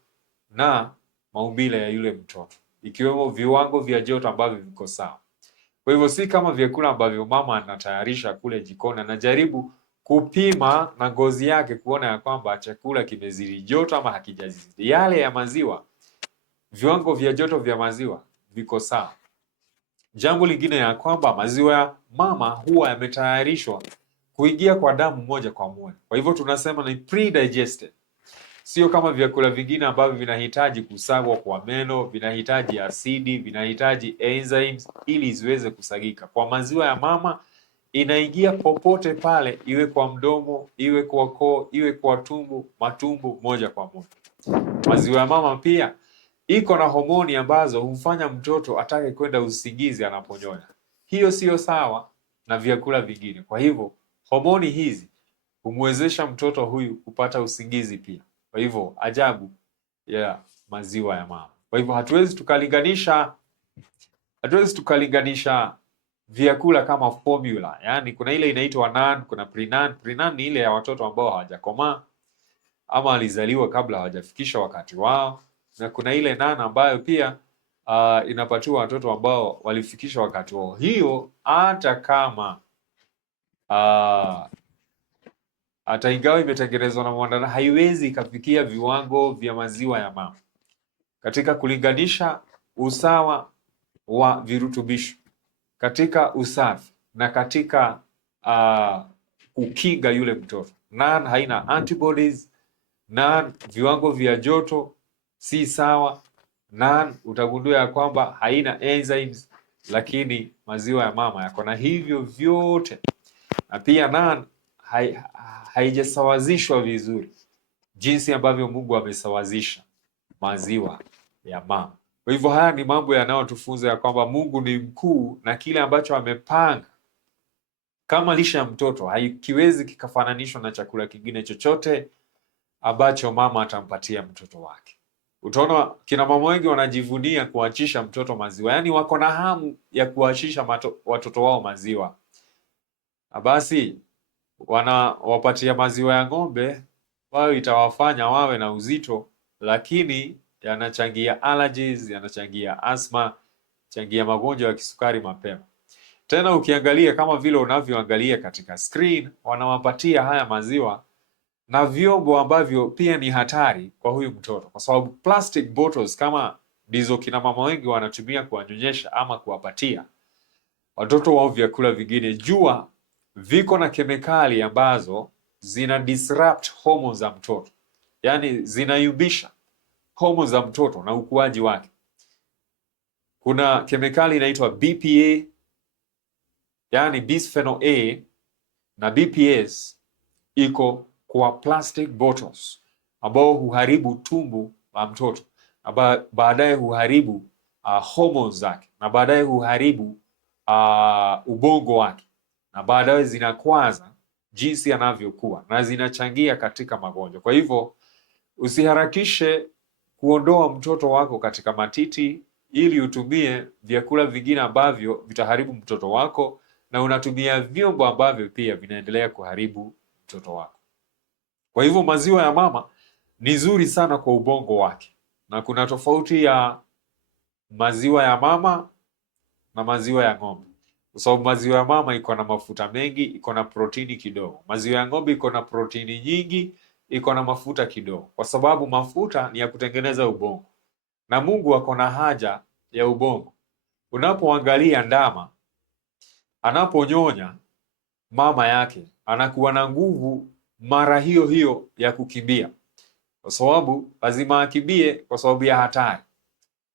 na maumbile ya yule mtoto, ikiwemo viwango vya joto ambavyo viko sawa. Kwa hivyo si kama vyakula ambavyo mama anatayarisha kule jikoni, anajaribu kupima na ngozi yake kuona ya kwamba chakula kimezidi joto ama hakijazidi. Yale ya maziwa viwango vya joto vya maziwa viko sawa. Jambo lingine ya kwamba maziwa ya mama huwa yametayarishwa kuingia kwa damu moja kwa moja. Kwa hivyo tunasema ni pre-digested. Sio kama vyakula vingine ambavyo vinahitaji kusagwa kwa meno, vinahitaji asidi, vinahitaji enzymes ili ziweze kusagika. Kwa maziwa ya mama inaingia popote pale, iwe kwa mdomo, iwe kwa koo, iwe kwa matumbo moja kwa moja. Maziwa ya mama pia iko na homoni ambazo humfanya mtoto atake kwenda usingizi anaponyonya. Hiyo sio sawa na vyakula vingine. Kwa hivyo homoni hizi humwezesha mtoto huyu kupata usingizi pia. Kwa hivyo ajabu ya maziwa ya mama. Kwa hivyo hatuwezi tukalinganisha vyakula kama formula. Yaani kuna ile inaitwa nan, kuna prenan. Prenan ni ile ya watoto ambao hawajakomaa ama walizaliwa kabla hawajafikisha wakati wao, na kuna ile nan ambayo pia inapatiwa watoto ambao walifikisha wakati wao. Hiyo hata kama hata ingawa imetengenezwa na mwanadamu haiwezi ikafikia viwango vya maziwa ya mama katika kulinganisha usawa wa virutubisho, katika usafi na katika kukinga yule mtoto. Nan haina antibodies, nan viwango vya joto si sawa, nan utagundua ya kwamba haina enzymes, lakini maziwa ya mama yako na hivyo vyote. Na pia nan haijasawazishwa vizuri jinsi ambavyo Mungu amesawazisha maziwa ya mama. Kwa hivyo haya ni mambo yanayotufunza ya kwamba Mungu ni mkuu na kile ambacho amepanga kama lishe ya mtoto haikiwezi kikafananishwa na chakula kingine chochote ambacho mama atampatia mtoto wake. Utaona kina mama wengi wanajivunia kuachisha mtoto maziwa, yaani wako na hamu ya kuachisha watoto wao maziwa. Basi wanawapatia maziwa ya ng'ombe, wao itawafanya wawe na uzito, lakini yanachangia allergies, yanachangia asthma, changia magonjwa ya kisukari mapema. Tena ukiangalia kama vile unavyoangalia katika screen, wanawapatia haya maziwa na vyombo ambavyo pia ni hatari kwa huyu mtoto, kwa sababu plastic bottles kama ndizo kina mama wengi wanatumia kuwanyonyesha ama kuwapatia watoto wao vyakula vingine. Jua viko na kemikali ambazo zina disrupt hormones za mtoto, yaani zinayumbisha hormones za mtoto na ukuaji wake. Kuna kemikali inaitwa BPA, yaani bisphenol A, na BPS iko kwa plastic bottles ambao huharibu tumbo la mtoto na baadaye huharibu hormones zake na baadaye huharibu ubongo wake na baadaye zinakwaza jinsi anavyokuwa na zinachangia katika magonjwa. Kwa hivyo usiharakishe kuondoa mtoto wako katika matiti ili utumie vyakula vingine ambavyo vitaharibu mtoto wako, na unatumia vyombo ambavyo pia vinaendelea kuharibu mtoto wako. Kwa hivyo maziwa ya mama ni nzuri sana kwa ubongo wake, na kuna tofauti ya maziwa ya mama na maziwa ya ng'ombe, kwa sababu maziwa ya mama iko na mafuta mengi, iko na protini kidogo. Maziwa ya ng'ombe iko na protini nyingi, iko na mafuta kidogo, kwa sababu mafuta ni ya kutengeneza ubongo na Mungu ako na haja ya ubongo. Unapoangalia ndama anaponyonya mama yake, anakuwa na nguvu mara hiyo hiyo ya kukimbia, kwa sababu lazima akimbie kwa sababu ya hatari.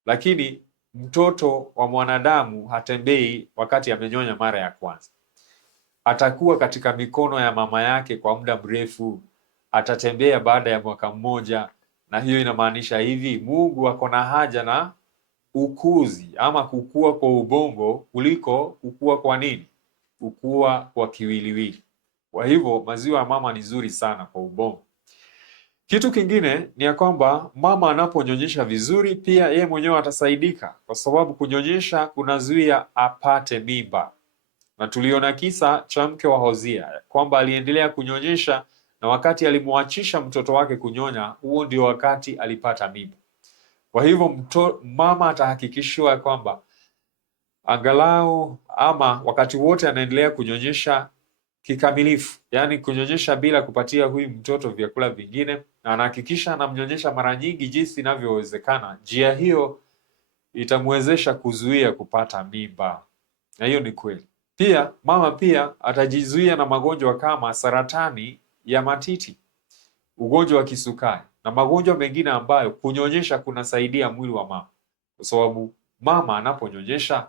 Lakini mtoto wa mwanadamu hatembei wakati amenyonya mara ya kwanza. Atakuwa katika mikono ya mama yake kwa muda mrefu, atatembea baada ya mwaka mmoja, na hiyo inamaanisha hivi, Mungu ako na haja na ukuzi ama kukua kwa ubongo kuliko kukua kwa nini? Kukua kwa kiwiliwili. Kwa hivyo maziwa ya mama ni nzuri sana kwa ubongo. Kitu kingine ni ya kwamba mama anaponyonyesha vizuri pia yeye mwenyewe atasaidika, kwa sababu kunyonyesha kunazuia apate mimba. Na tuliona kisa cha mke wa Hosea kwamba aliendelea kunyonyesha, na wakati alimwachisha mtoto wake kunyonya, huo ndio wakati alipata mimba. Kwa hivyo mama atahakikishiwa kwamba angalau ama wakati wote anaendelea kunyonyesha kikamilifu, yaani kunyonyesha bila kupatia huyu mtoto vyakula vingine, na anahakikisha anamnyonyesha mara nyingi jinsi inavyowezekana. Njia hiyo itamwezesha kuzuia kupata mimba, na hiyo ni kweli. Pia mama pia atajizuia na magonjwa kama saratani ya matiti, ugonjwa wa kisukari na magonjwa mengine ambayo kunyonyesha kunasaidia mwili wa mama, kwa sababu mama anaponyonyesha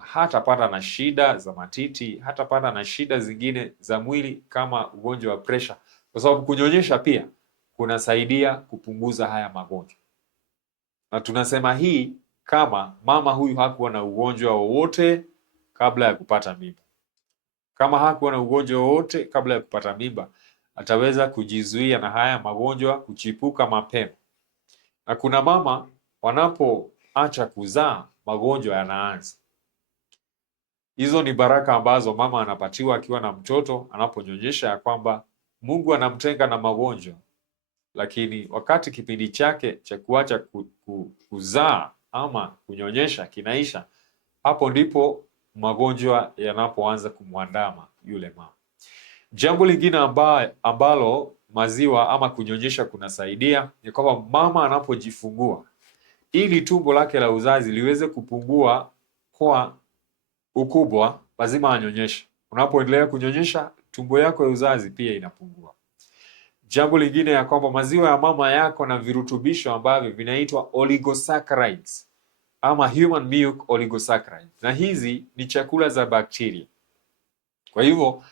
hatapata na shida za matiti, hatapata na shida zingine za mwili kama ugonjwa wa presha, kwa sababu kunyonyesha pia kunasaidia kupunguza haya magonjwa. Na tunasema hii kama mama huyu hakuwa na ugonjwa wowote kabla ya kupata mimba. Kama hakuwa na ugonjwa wowote kabla ya kupata mimba, ataweza kujizuia na haya magonjwa kuchipuka mapema. Na kuna mama wanapoacha kuzaa, magonjwa yanaanza. Hizo ni baraka ambazo mama anapatiwa akiwa na mtoto anaponyonyesha, ya kwamba Mungu anamtenga na magonjwa, lakini wakati kipindi chake cha kuacha kuzaa ama kunyonyesha kinaisha, hapo ndipo magonjwa yanapoanza kumwandama yule mama. Jambo lingine ambalo maziwa ama kunyonyesha kunasaidia ni kwamba mama anapojifungua, ili tumbo lake la uzazi liweze kupungua kwa ukubwa, lazima anyonyeshe. Unapoendelea kunyonyesha, tumbo yako ya uzazi pia inapungua. Jambo lingine ya kwamba maziwa ya mama yako na virutubisho ambavyo vinaitwa oligosaccharides ama human milk oligosaccharides, na hizi ni chakula za bakteria. Kwa hivyo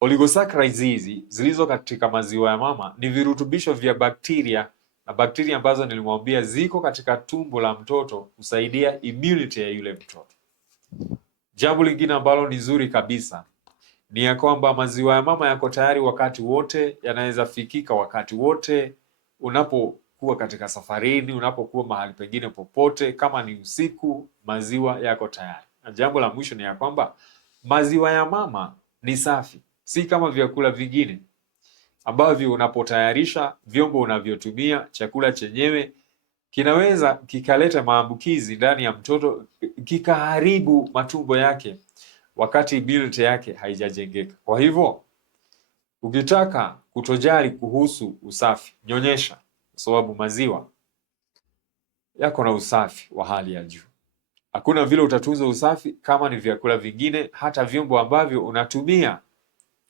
oligosaccharides hizi zilizo katika maziwa ya mama ni virutubisho vya bakteria, na bakteria ambazo nilimwambia ziko katika tumbo la mtoto kusaidia immunity ya yule mtoto. Jambo lingine ambalo ni zuri kabisa ni ya kwamba maziwa ya mama yako tayari wakati wote, yanaweza fikika wakati wote. Unapokuwa katika safarini, unapokuwa mahali pengine popote, kama ni usiku, maziwa yako tayari. Na jambo la mwisho ni ya kwamba maziwa ya mama ni safi, si kama vyakula vingine ambavyo unapotayarisha, vyombo unavyotumia, chakula chenyewe kinaweza kikaleta maambukizi ndani ya mtoto, kikaharibu matumbo yake wakati immunity yake haijajengeka. Kwa hivyo ukitaka kutojali kuhusu usafi, nyonyesha, kwa sababu maziwa yako na usafi wa hali ya juu. Hakuna vile utatunza usafi kama ni vyakula vingine. Hata vyombo ambavyo unatumia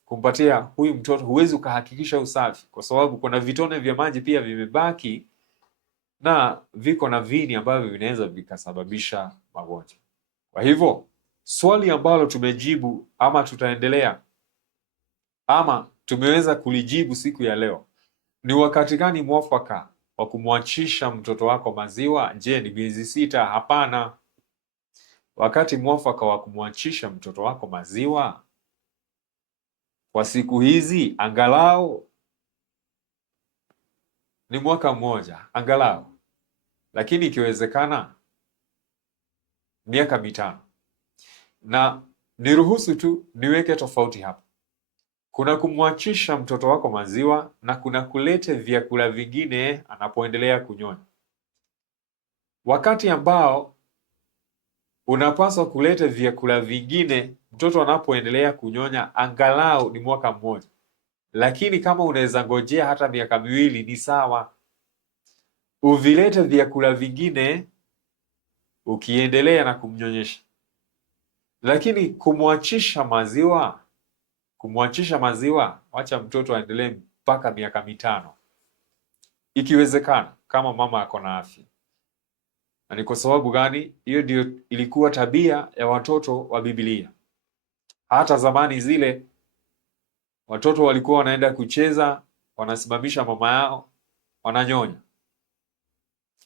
kumpatia huyu mtoto huwezi ukahakikisha usafi, kwa sababu kuna vitone vya maji pia vimebaki na viko na vini ambavyo vinaweza vikasababisha magonjwa. Kwa hivyo swali ambalo tumejibu ama tutaendelea ama tumeweza kulijibu siku ya leo ni wakati gani mwafaka wa kumwachisha mtoto wako maziwa? Je, ni miezi 6? Hapana. Wakati mwafaka wa kumwachisha mtoto wako maziwa kwa siku hizi angalau ni mwaka mmoja angalau, lakini ikiwezekana miaka 5. Na niruhusu tu niweke tofauti hapa. Kuna kumwachisha mtoto wako maziwa na kuna kulete vyakula vingine anapoendelea kunyonya. Wakati ambao unapaswa kuleta vyakula vingine mtoto anapoendelea kunyonya angalau ni mwaka mmoja, lakini kama unaweza ngojea hata miaka 2 ni sawa. Uvilete vyakula vingine ukiendelea na kumnyonyesha. Lakini kumwachisha maziwa, wacha mtoto aendelee mpaka miaka 5 ikiwezekana, kama mama ako na afya. Na ni kwa sababu gani? Hiyo ndio ilikuwa tabia ya watoto wa Biblia. Hata zamani zile watoto walikuwa wanaenda kucheza, wanasimamisha mama yao, wananyonya,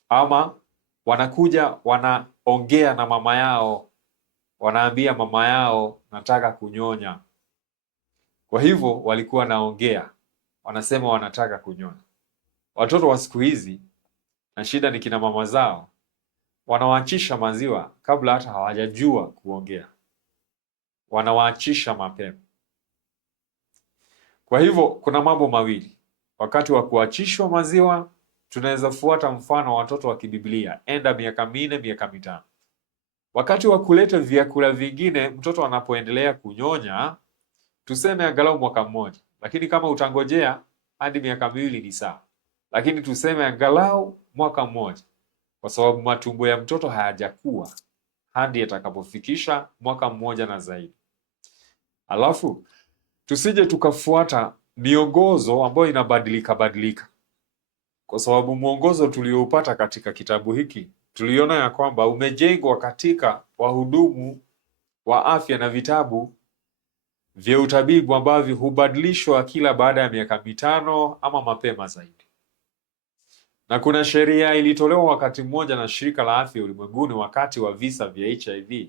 ama wanakuja wanaongea na mama yao, wanaambia mama yao nataka kunyonya. Kwa hivyo walikuwa naongea, wanasema wanataka kunyonya. Watoto wa siku hizi, na shida ni kina mama zao, wanawaachisha maziwa kabla hata hawajajua kuongea, wanawaachisha mapema. Kwa hivyo kuna mambo mawili. Wakati wa kuachishwa maziwa tunaweza fuata mfano wa watoto wa kibiblia, enda miaka 4, miaka 5. Wakati wa kuleta vyakula vingine mtoto anapoendelea kunyonya, tuseme angalau mwaka mmoja, lakini kama utangojea hadi miaka 2 ni sawa, lakini tuseme angalau mwaka mmoja, kwa sababu matumbo ya mtoto hayajakuwa hadi atakapofikisha mwaka mmoja na zaidi. Alafu tusije tukafuata miongozo ambayo inabadilika, kwa sababu mwongozo tulioupata katika kitabu hiki tuliona ya kwamba umejengwa katika wahudumu wa afya na vitabu vya utabibu ambavyo hubadilishwa kila baada ya miaka 5 ama mapema zaidi. Na kuna sheria ilitolewa wakati mmoja na Shirika la Afya Ulimwenguni wakati wa visa vya HIV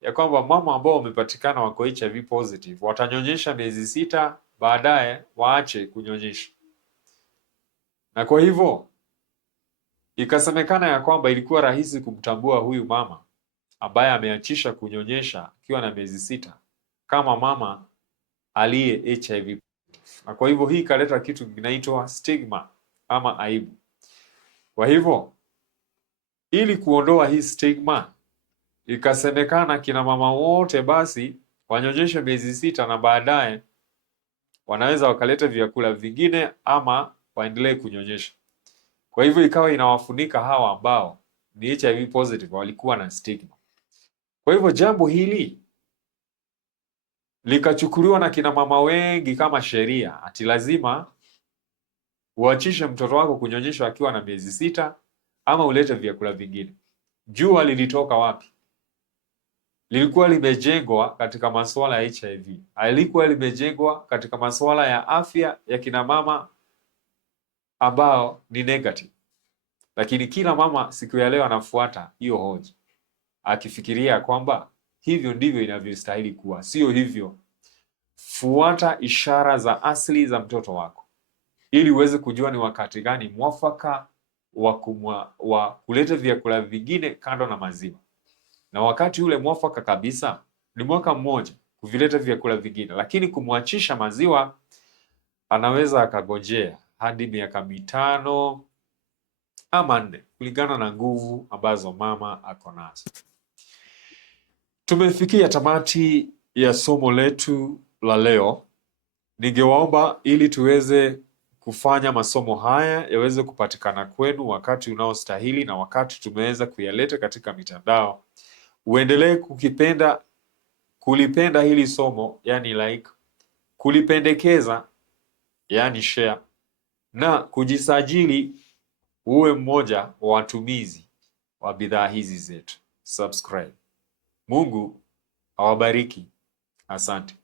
ya kwamba mama ambao wamepatikana wako HIV positive watanyonyesha miezi 6, baadaye waache kunyonyesha. Na kwa hivyo ikasemekana ya kwamba ilikuwa rahisi kumtambua huyu mama ambaye ameachisha kunyonyesha akiwa na miezi 6 kama mama aliye HIV. Na kwa hivyo hii ikaleta kitu kinaitwa stigma ama aibu. Kwa hivyo ili kuondoa hii stigma, ikasemekana kina mama wote basi wanyonyeshe miezi 6 na baadaye wanaweza wakaleta vyakula vingine ama waendelee kunyonyesha. Kwa hivyo ikawa inawafunika hawa ambao ni HIV positive walikuwa na stigma. Kwa hivyo jambo hili likachukuliwa na kina mama wengi kama sheria, ati lazima uachishe mtoto wako kunyonyeshwa akiwa na miezi 6 ama ulete vyakula vingine. Jua lilitoka wapi? Lilikuwa limejengwa katika masuala ya HIV. Halikuwa limejengwa katika masuala ya afya ya kina mama ambao ni negative. Lakini kila mama siku ya leo anafuata hiyo hoja, akifikiria kwamba hivyo ndivyo inavyostahili kuwa. Sio hivyo. Fuata ishara za asili za mtoto wako ili uweze kujua ni wakati gani mwafaka wa kuleta vyakula vingine kando na maziwa. Na wakati ule mwafaka kabisa ni mwaka mmoja kuvileta vyakula vingine, lakini kumwachisha maziwa anaweza akagojea hadi miaka 5 ama 4 kulingana na nguvu ambazo mama ako nazo. Tumefikia tamati ya somo letu la leo. Ningewaomba ili tuweze kufanya masomo haya yaweze kupatikana kwenu wakati unaostahili na wakati tumeweza kuyaleta katika mitandao, uendelee kulipenda hili somo, yani like, kulipendekeza, yani share, na kujisajili uwe mmoja wa watumizi wa bidhaa hizi zetu. Subscribe. Mungu awabariki. Asante.